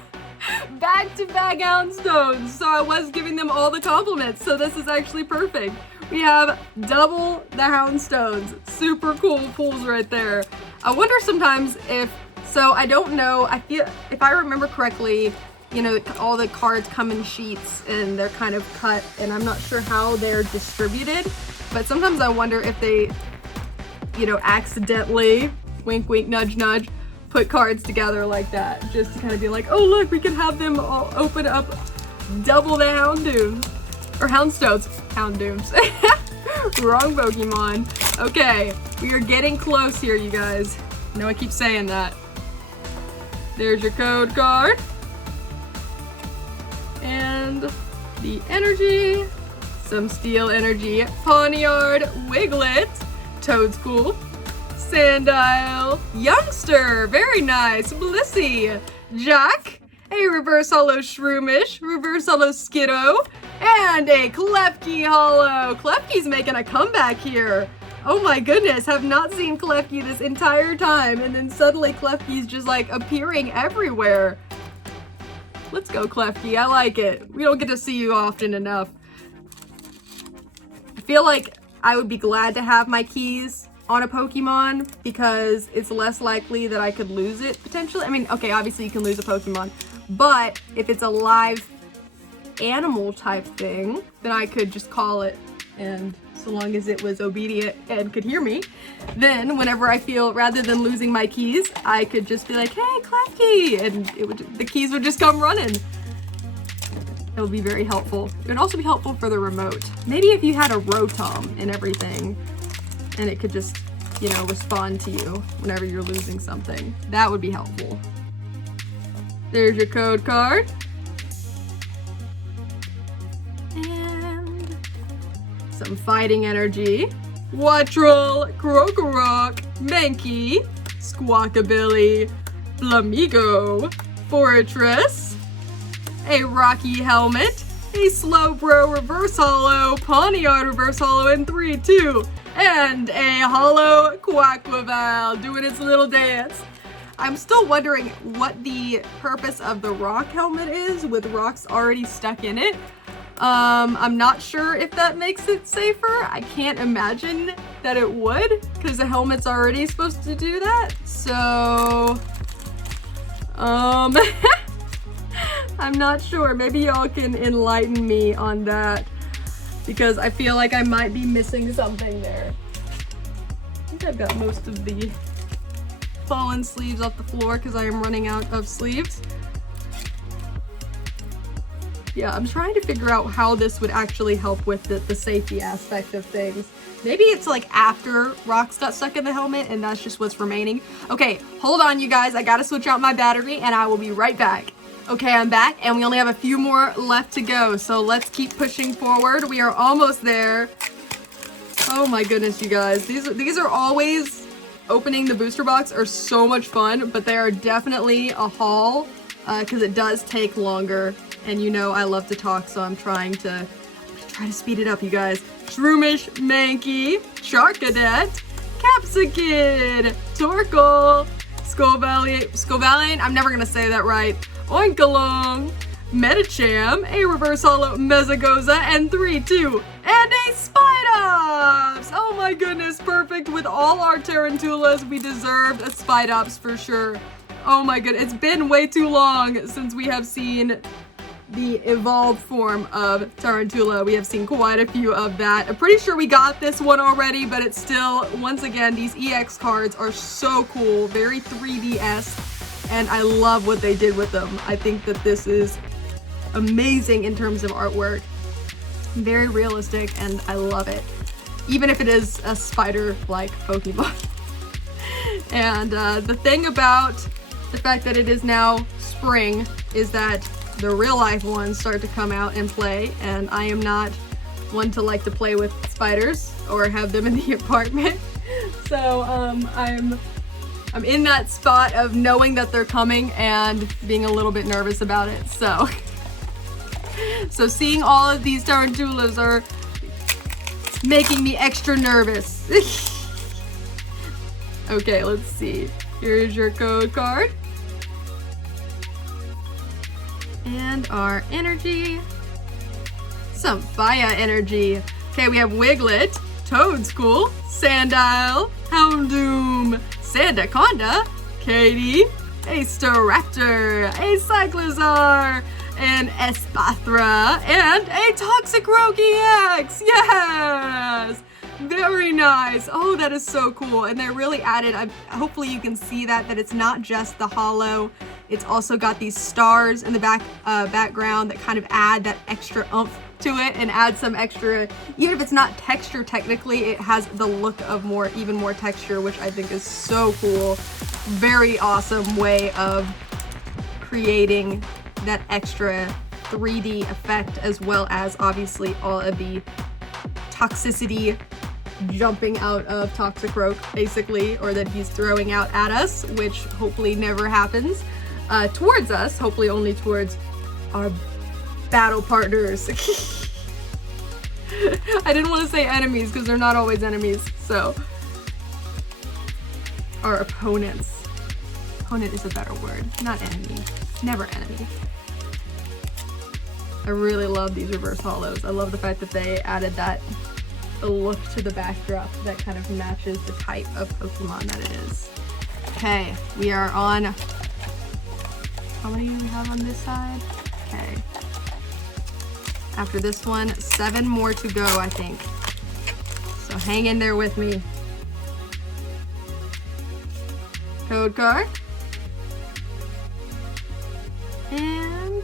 Back-to-back Houndstones, so I was giving them all the compliments, so this is actually perfect. We have double the Houndstones. Super cool pulls right there. I wonder sometimes so I don't know, I feel, if I remember correctly, you know, all the cards come in sheets and they're kind of cut, and I'm not sure how they're distributed, but sometimes I wonder if they, you know, accidentally, wink wink nudge nudge, put cards together like that, just to kind of be like, oh look, we can have them all open up double the Houndoons, or Houndstones, Houndooms. Wrong Pokemon. Okay, we are getting close here, you guys. I know I keep saying that. There's your code card. And the energy, some Steel Energy, Pawniard, Wiglet, Toadschool, Sandile, Youngster, very nice, Blissey, Jack, a Reverse Holo Shroomish, Reverse Holo Skiddo, and a Klefki Holo. Klefki's making a comeback here. Oh my goodness, have not seen Klefki this entire time, and then suddenly Klefki's just like appearing everywhere. Let's go, Klefki, I like it. We don't get to see you often enough. I feel like I would be glad to have my keys on a Pokemon because it's less likely that I could lose it potentially. I mean, okay, obviously you can lose a Pokemon, but if it's a live animal type thing, then I could just call it, and so long as it was obedient and could hear me, then whenever I feel, rather than losing my keys, I could just be like, hey, Klefki, and the keys would just come running. It would be very helpful. It would also be helpful for the remote. Maybe if you had a Rotom and everything, and it could just, you know, respond to you whenever you're losing something. That would be helpful. There's your code card. And some Fighting Energy. Wattrel, Krokorok, Mankey, Squawkabilly, Flamigo, Fortress, a Rocky Helmet, a Slowbro Reverse Holo, Pawniard Reverse Holo in 3, 2, and a Holo Quaquaval doing its little dance. I'm still wondering what the purpose of the rock helmet is with rocks already stuck in it. I'm not sure if that makes it safer. I can't imagine that it would, because the helmet's already supposed to do that. So, I'm not sure. Maybe y'all can enlighten me on that, because I feel like I might be missing something there. I think I've got most of the fallen sleeves off the floor because I am running out of sleeves. Yeah, I'm trying to figure out how this would actually help with the safety aspect of things. Maybe it's like after rocks got stuck in the helmet and that's just what's remaining. Okay, hold on you guys. I gotta switch out my battery and I will be right back. Okay, I'm back and we only have a few more left to go. So let's keep pushing forward. We are almost there. Oh my goodness, you guys. These are always, opening the booster box are so much fun, but they are definitely a haul because it does take longer. And you know I love to talk, so I'm trying to speed it up, you guys. Shroomish, Mankey, Charcadet, Capsicid, Torkoal, Scovalliant, I'm never gonna say that right, Oinkalong, Metacham, a Reverse Holo Mezagoza, and 3, 2, and a Spidops! Oh my goodness, perfect. With all our Tarantulas, we deserved a Spidops for sure. Oh my goodness, it's been way too long since we have seen the evolved form of Tarantula. We have seen quite a few of that. I'm pretty sure we got this one already, but it's still, once again, these EX cards are so cool, very 3DS, and I love what they did with them. I think that this is amazing in terms of artwork. Very realistic, and I love it. Even if it is a spider-like Pokemon. And the thing about the fact that it is now spring is that the real life ones start to come out and play, and I am not one to like to play with spiders or have them in the apartment. So I'm in that spot of knowing that they're coming and being a little bit nervous about it. So seeing all of these Tarantulas are making me extra nervous. Okay, let's see. Here's your code card. And our energy. Some fire energy. Okay, we have Wiglet, Toadschool, Sandile, Houndoom, Sandaconda, Katie, a Staraptor, a Cyclizar, an Espathra, and a Toxicroak EX! Yes! Very nice. Oh, that is so cool. And they're really added, hopefully you can see that it's not just the holo. It's also got these stars in the background that kind of add that extra oomph to it and add some extra, even if it's not texture technically, it has the look of even more texture, which I think is so cool. Very awesome way of creating that extra 3D effect, as well as obviously all of the toxicity jumping out of Toxicroak, basically, or that he's throwing out at us, which hopefully never happens towards us, hopefully only towards our battle partners. I didn't want to say enemies because they're not always enemies, so our opponents. Opponent is a better word, not enemy. Never enemy. I really love these reverse hollows. I love the fact that they added that look to the backdrop that kind of matches the type of Pokemon that it is. Okay, we are on, how many do we have on this side? Okay. After this one, 7 more to go, I think. So hang in there with me. Code card. And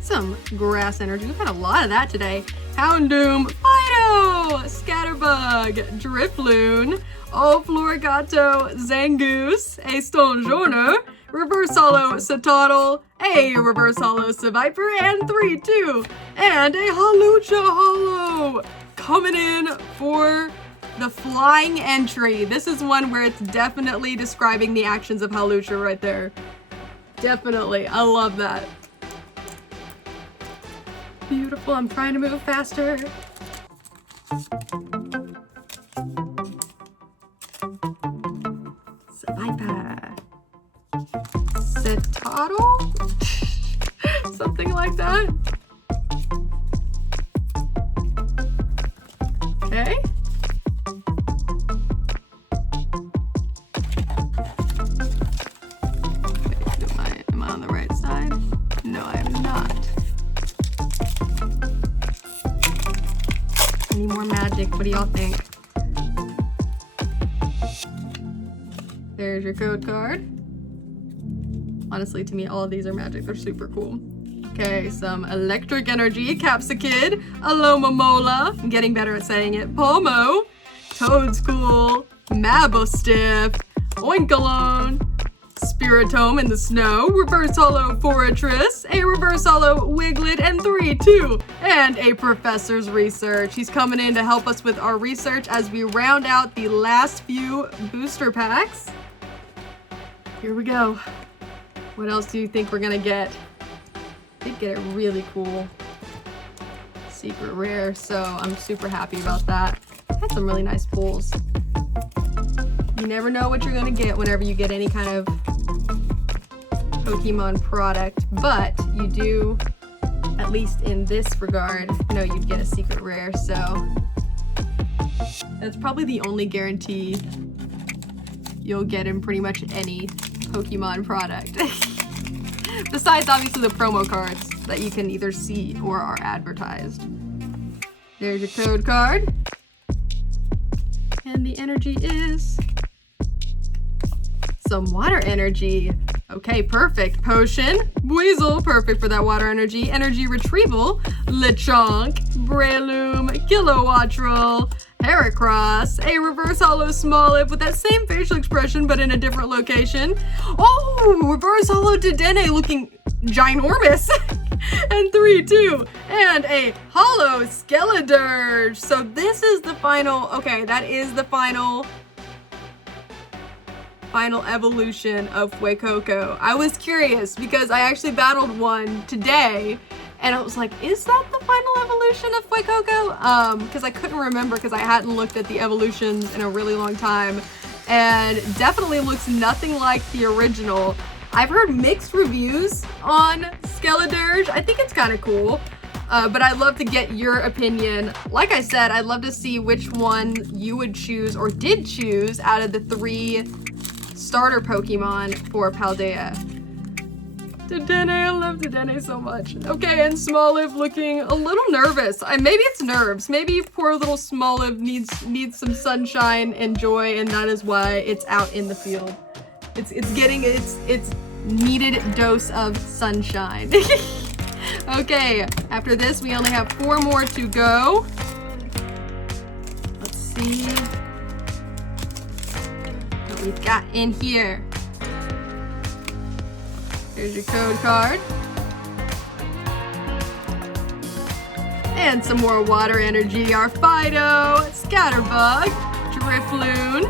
some grass energy. We've had a lot of that today. Houndoom, Fido, Scatterbug, Drifloon, Florigato, Zangoose, a Stonjourner, Reverse Hollow Satotl, a Reverse Hollow Seviper, and 3-2, and a Hawlucha Hollow coming in for the flying entry. This is one where it's definitely describing the actions of Hawlucha right there. Definitely, I love that. Beautiful, I'm trying to move faster. Seviper. Setotl? Something like that. Okay. Am I on the right side? No, I am not. Any more magic? What do y'all think? There's your code card. Honestly, to me, all of these are magic. They're super cool. Okay, some electric energy. Capsakid, Alomomola. I'm getting better at saying it. Pomo, Toadscool, Mabostiff, Oinkalone, Spiritome in the snow, Reverse Hollow Fortress, a Reverse Hollow Wiglet, and 3-2, and a Professor's Research. He's coming in to help us with our research as we round out the last few booster packs. Here we go. What else do you think we're gonna get? Did get a really cool secret rare, so I'm super happy about that. Had some really nice pulls. You never know what you're gonna get whenever you get any kind of Pokemon product, but you do, at least in this regard, know you'd get a secret rare, so that's probably the only guarantee you'll get in pretty much any Pokemon product. Besides, obviously, the promo cards that you can either see or are advertised. There's your code card. And the energy is some water energy. Okay, perfect. Potion, Weasel, perfect for that water energy. Energy retrieval, Lechonk, Breloom, Kilowattrel, Heracross, a Reverse Hollow Smoliv with that same facial expression but in a different location. Oh, Reverse Hollow Dedenne looking ginormous. And 3-2, and a Hollow Skeledirge. So this is the final, okay, that is the final evolution of Fuecoco. I was curious because I actually battled one today and I was like, is that the final evolution of Fuecoco? Because I couldn't remember because I hadn't looked at the evolutions in a really long time, and definitely looks nothing like the original. I've heard mixed reviews on Skeledirge. I think it's kind of cool, but I'd love to get your opinion. Like I said, I'd love to see which one you would choose or did choose out of the 3 starter Pokemon for Paldea. Dedenne, I love Dedenne so much. Okay, and Smoliv looking a little nervous. Maybe it's nerves. Maybe poor little Smoliv needs some sunshine and joy, and that is why it's out in the field. It's getting its needed dose of sunshine. Okay, after this we only have 4 more to go. Let's see what we've got in here. Here's your code card. And some more water energy. Our Fido, Scatterbug, Drifloon,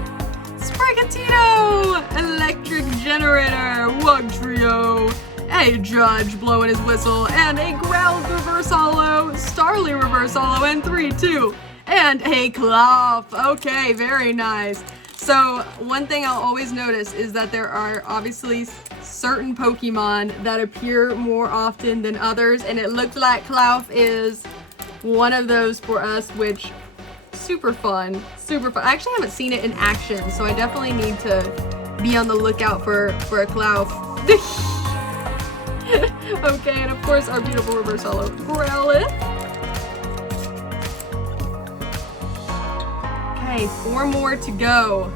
Sprigatito, Electric Generator, Wugtrio, a Judge blowing his whistle, and a Growlithe Reverse Holo, Starly Reverse Holo, and 3-2, and a Klawf. Okay, very nice. So one thing I'll always notice is that there are obviously certain Pokemon that appear more often than others, and it looks like Klawf is one of those for us, which super fun, super fun. I actually haven't seen it in action, so I definitely need to be on the lookout for a Klawf. Okay, and of course our beautiful Reverse Holo Growlithe. Okay, 4 more to go.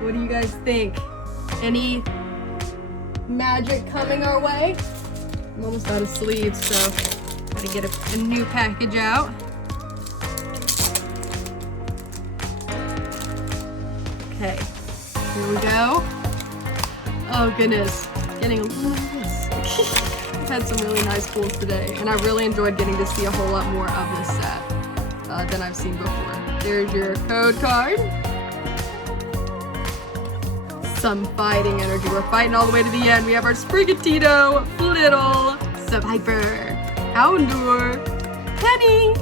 What do you guys think? Any magic coming our way? I'm almost out of sleeves, so gotta get a new package out. Okay, here we go. Oh goodness, getting a little nervous. I've had some really nice pulls today, and I really enjoyed getting to see a whole lot more of this set than I've seen before. There's your code card. Some fighting energy. We're fighting all the way to the end. We have our Sprigatito, Flittle, Survivor, Houndour, Penny,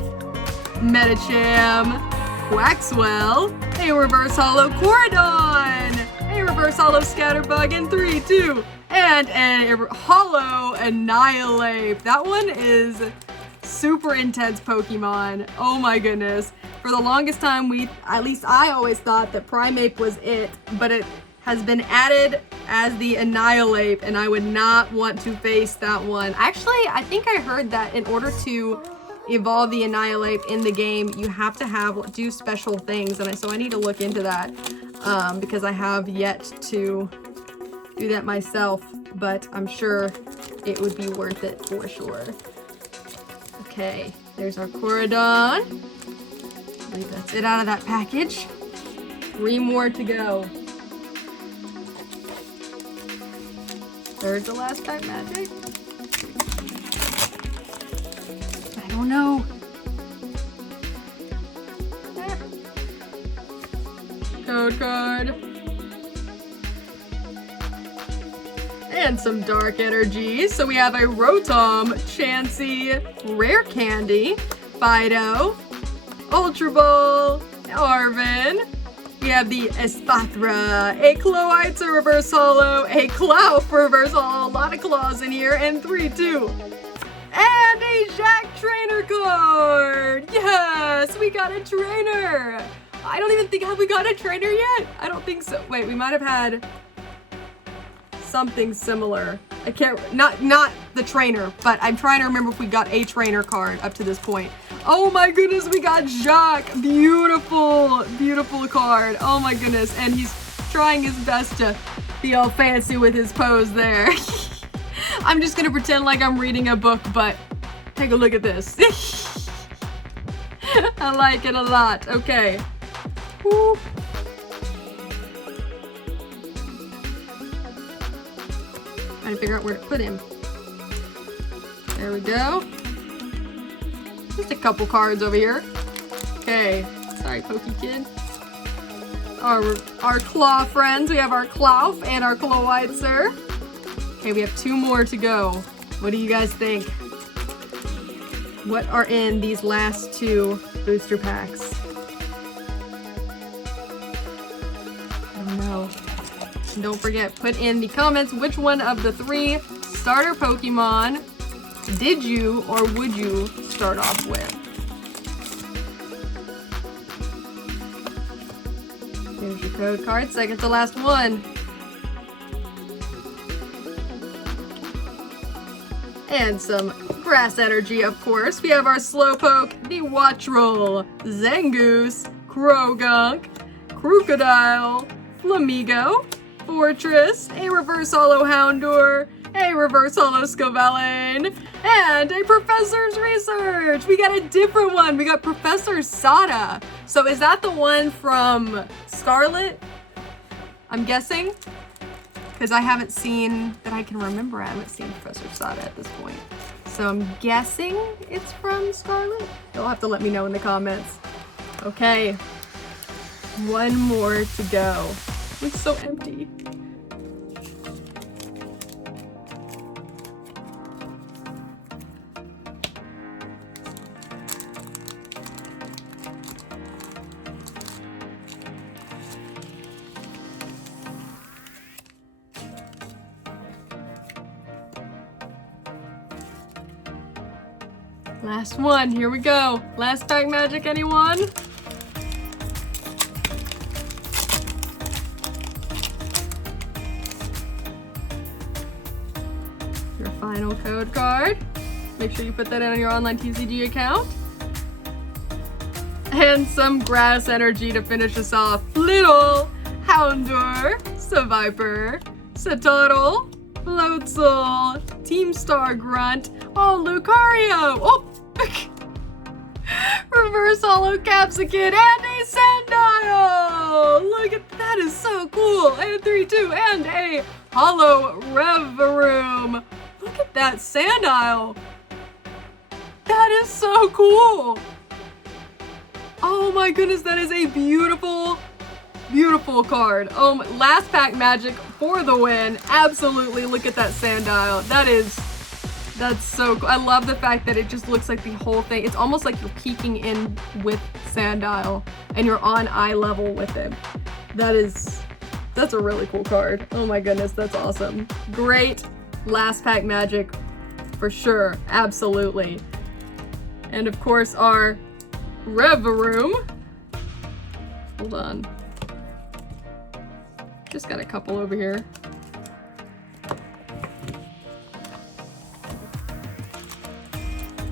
Medicham, Quaxwell, a Reverse Holo Coridon, a Reverse Holo Scatterbug, and 3-2, and a Holo Annihilate. That one is super intense Pokemon. Oh my goodness. For the longest time, at least I always thought that Primeape was it, but it has been added as the Annihilate, and I would not want to face that one. Actually, I think I heard that in order to evolve the Annihilate in the game, you have to do special things, and so I need to look into that because I have yet to do that myself, but I'm sure it would be worth it for sure. Okay, there's our Coridon. I believe that's it out of that package. 3 more to go. Third to last type magic? I don't know. Code card. And some dark energy. So we have a Rotom, Chansey, Rare Candy, Fido, Ultra Ball, Arven. We have the Espathra, a Cloyster Reverse Holo, a Klawf Reverse Holo, a lot of claws in here, and 3-2. And a Jack Trainer card! Yes, we got a trainer! I don't even think, have we got a trainer yet? I don't think so. Wait, we might have had something similar. I can't, not the trainer, but I'm trying to remember if we got a trainer card up to this point. Oh my goodness, we got Jacques. Beautiful, beautiful card. Oh my goodness, and he's trying his best to be all fancy with his pose there. I'm just gonna pretend like I'm reading a book, but take a look at this. I like it a lot. Okay. Woo. Trying to figure out where to put him. There we go. Just a couple cards over here. Okay. Sorry, Pokey Kid. Our claw friends. We have our Klawf and our Cloyster. Okay, we have 2 more to go. What do you guys think? What are in these last 2 booster packs? I don't know. And don't forget, put in the comments which one of the 3 starter Pokemon did you or would you start off with? Here's your code card, second to last one. And some grass energy, of course. We have our Slowpoke, the Watchroll, Zangoose, Krogunk, Crocodile, Flamigo, Fortress, a Reverse Holo Houndour, a Reverse Holo Scovellain, and a Professor's Research! We got a different one! We got Professor Sada. So is that the one from Scarlet? I'm guessing? Because I haven't seen, that I can remember, I haven't seen Professor Sada at this point. So I'm guessing it's from Scarlet. You'll have to let me know in the comments. Okay, one more to go. It's so empty. Last one, here we go. Last pack magic, anyone? Your final code card. Make sure you put that in on your online TCG account. And some grass energy to finish us off. Little, Houndour, Seviper, Saturtle, Floatzel, Teamstar Grunt, oh, Lucario! Oh! Reverse Holo Capsicum and a Sandile! Look at that, is so cool! And 3-2 and a Holo Reverum! Look at that Sandile! That is so cool! Oh my goodness, that is a beautiful, beautiful card. Last pack magic for the win. Absolutely, look at that Sandile. That's so cool. I love the fact that it just looks like the whole thing. It's almost like you're peeking in with Sandile and you're on eye level with him. That's a really cool card. Oh my goodness, that's awesome. Great last pack magic for sure. Absolutely. And of course our Reverum. Hold on. Just got a couple over here.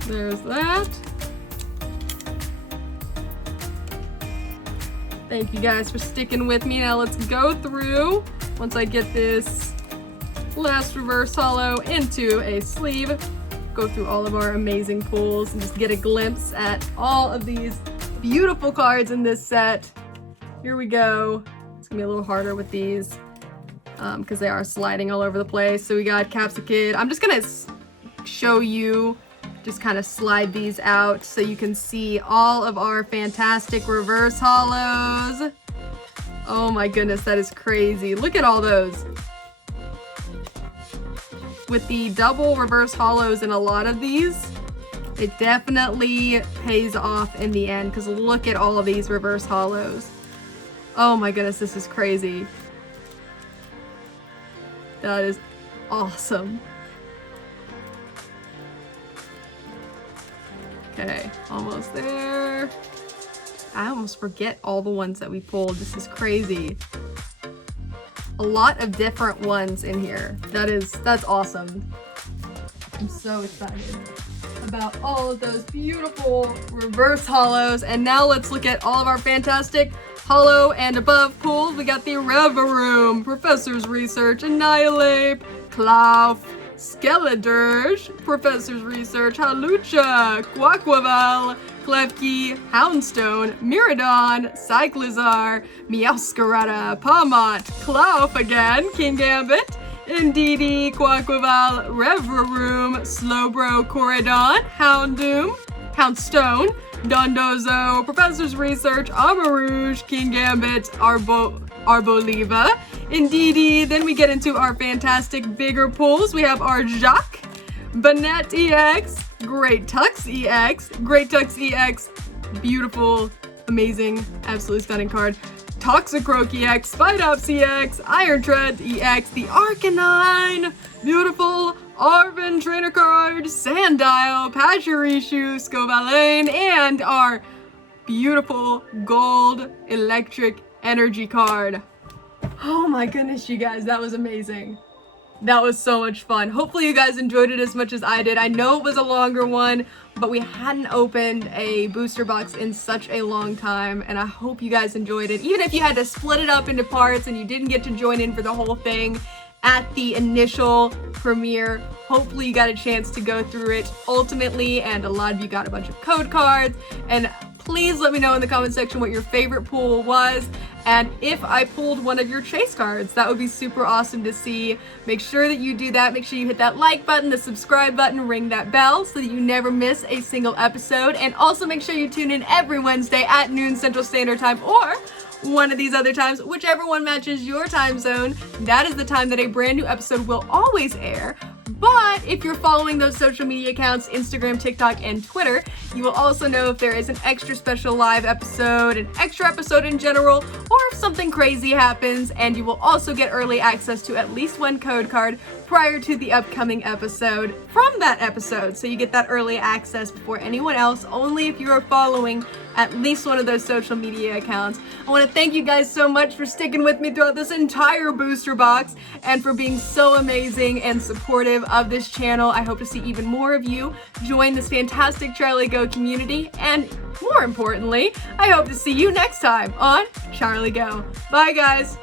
There's that. Thank you guys for sticking with me. Now let's go through, once I get this last reverse holo into a sleeve, go through all of our amazing pulls and just get a glimpse at all of these beautiful cards in this set. Here we go. It's gonna be a little harder with these because they are sliding all over the place. So we got Capsicum. I'm just gonna show you, just kind of slide these out so you can see all of our fantastic reverse holos. Oh my goodness, that is crazy. Look at all those. With the double reverse holos in a lot of these, it definitely pays off in the end because look at all of these reverse holos. Oh my goodness, this is crazy. That is awesome. Okay, almost there. I almost forget all the ones that we pulled. This is crazy. A lot of different ones in here. That's awesome. I'm so excited about all of those beautiful reverse holos. And now let's look at all of our fantastic holo and above pulls. We got the Reverum, Professor's Research, Annihilate, Klawf, Skeledirge, Professor's Research, Halucha, Quaquaval, Klefki, Houndstone, Miradon, Cyclizar, Meowscarada, Pawmot, Klawf again, Kingambit, Indeedee, Quaquaval, Reverum, Slowbro, Corridon, Houndoom, Houndstone, Dondozo, Professor's Research, Armarouge, Kingambit, Arboliva, Indeedee. Then we get into our fantastic bigger pulls. We have our Jacques, Banette EX, Great Tux EX, Great Tux EX, beautiful, amazing, absolutely stunning card. Toxicroak EX, Spidops EX, Iron Tread EX, the Arcanine, beautiful Arven trainer card, Sandile, Pachirisu, Scovalane, and our beautiful gold electric energy card. Oh my goodness, you guys, that was amazing. That was so much fun. Hopefully you guys enjoyed it as much as I did. I know it was a longer one, but we hadn't opened a booster box in such a long time, and I hope you guys enjoyed it. Even if you had to split it up into parts and you didn't get to join in for the whole thing at the initial premiere, hopefully you got a chance to go through it ultimately, and a lot of you got a bunch of code cards. And Please let me know in the comment section what your favorite pool was, and if I pulled one of your chase cards. That would be super awesome to see. Make sure that you do that. Make sure you hit that like button, the subscribe button, ring that bell so that you never miss a single episode. And also make sure you tune in every Wednesday at noon Central Standard Time, or one of these other times, whichever one matches your time zone. That is the time that a brand new episode will always air. But if you're following those social media accounts, Instagram, TikTok, and Twitter, you will also know if there is an extra special live episode, an extra episode in general, or if something crazy happens, and you will also get early access to at least one code card prior to the upcoming episode from that episode. So you get that early access before anyone else, only if you are following at least one of those social media accounts. I want to thank you guys so much for sticking with me throughout this entire booster box and for being so amazing and supportive of this channel. I hope to see even more of you join this fantastic CharlieGeaux community, and more importantly, I hope to see you next time on CharlieGeaux. Bye guys!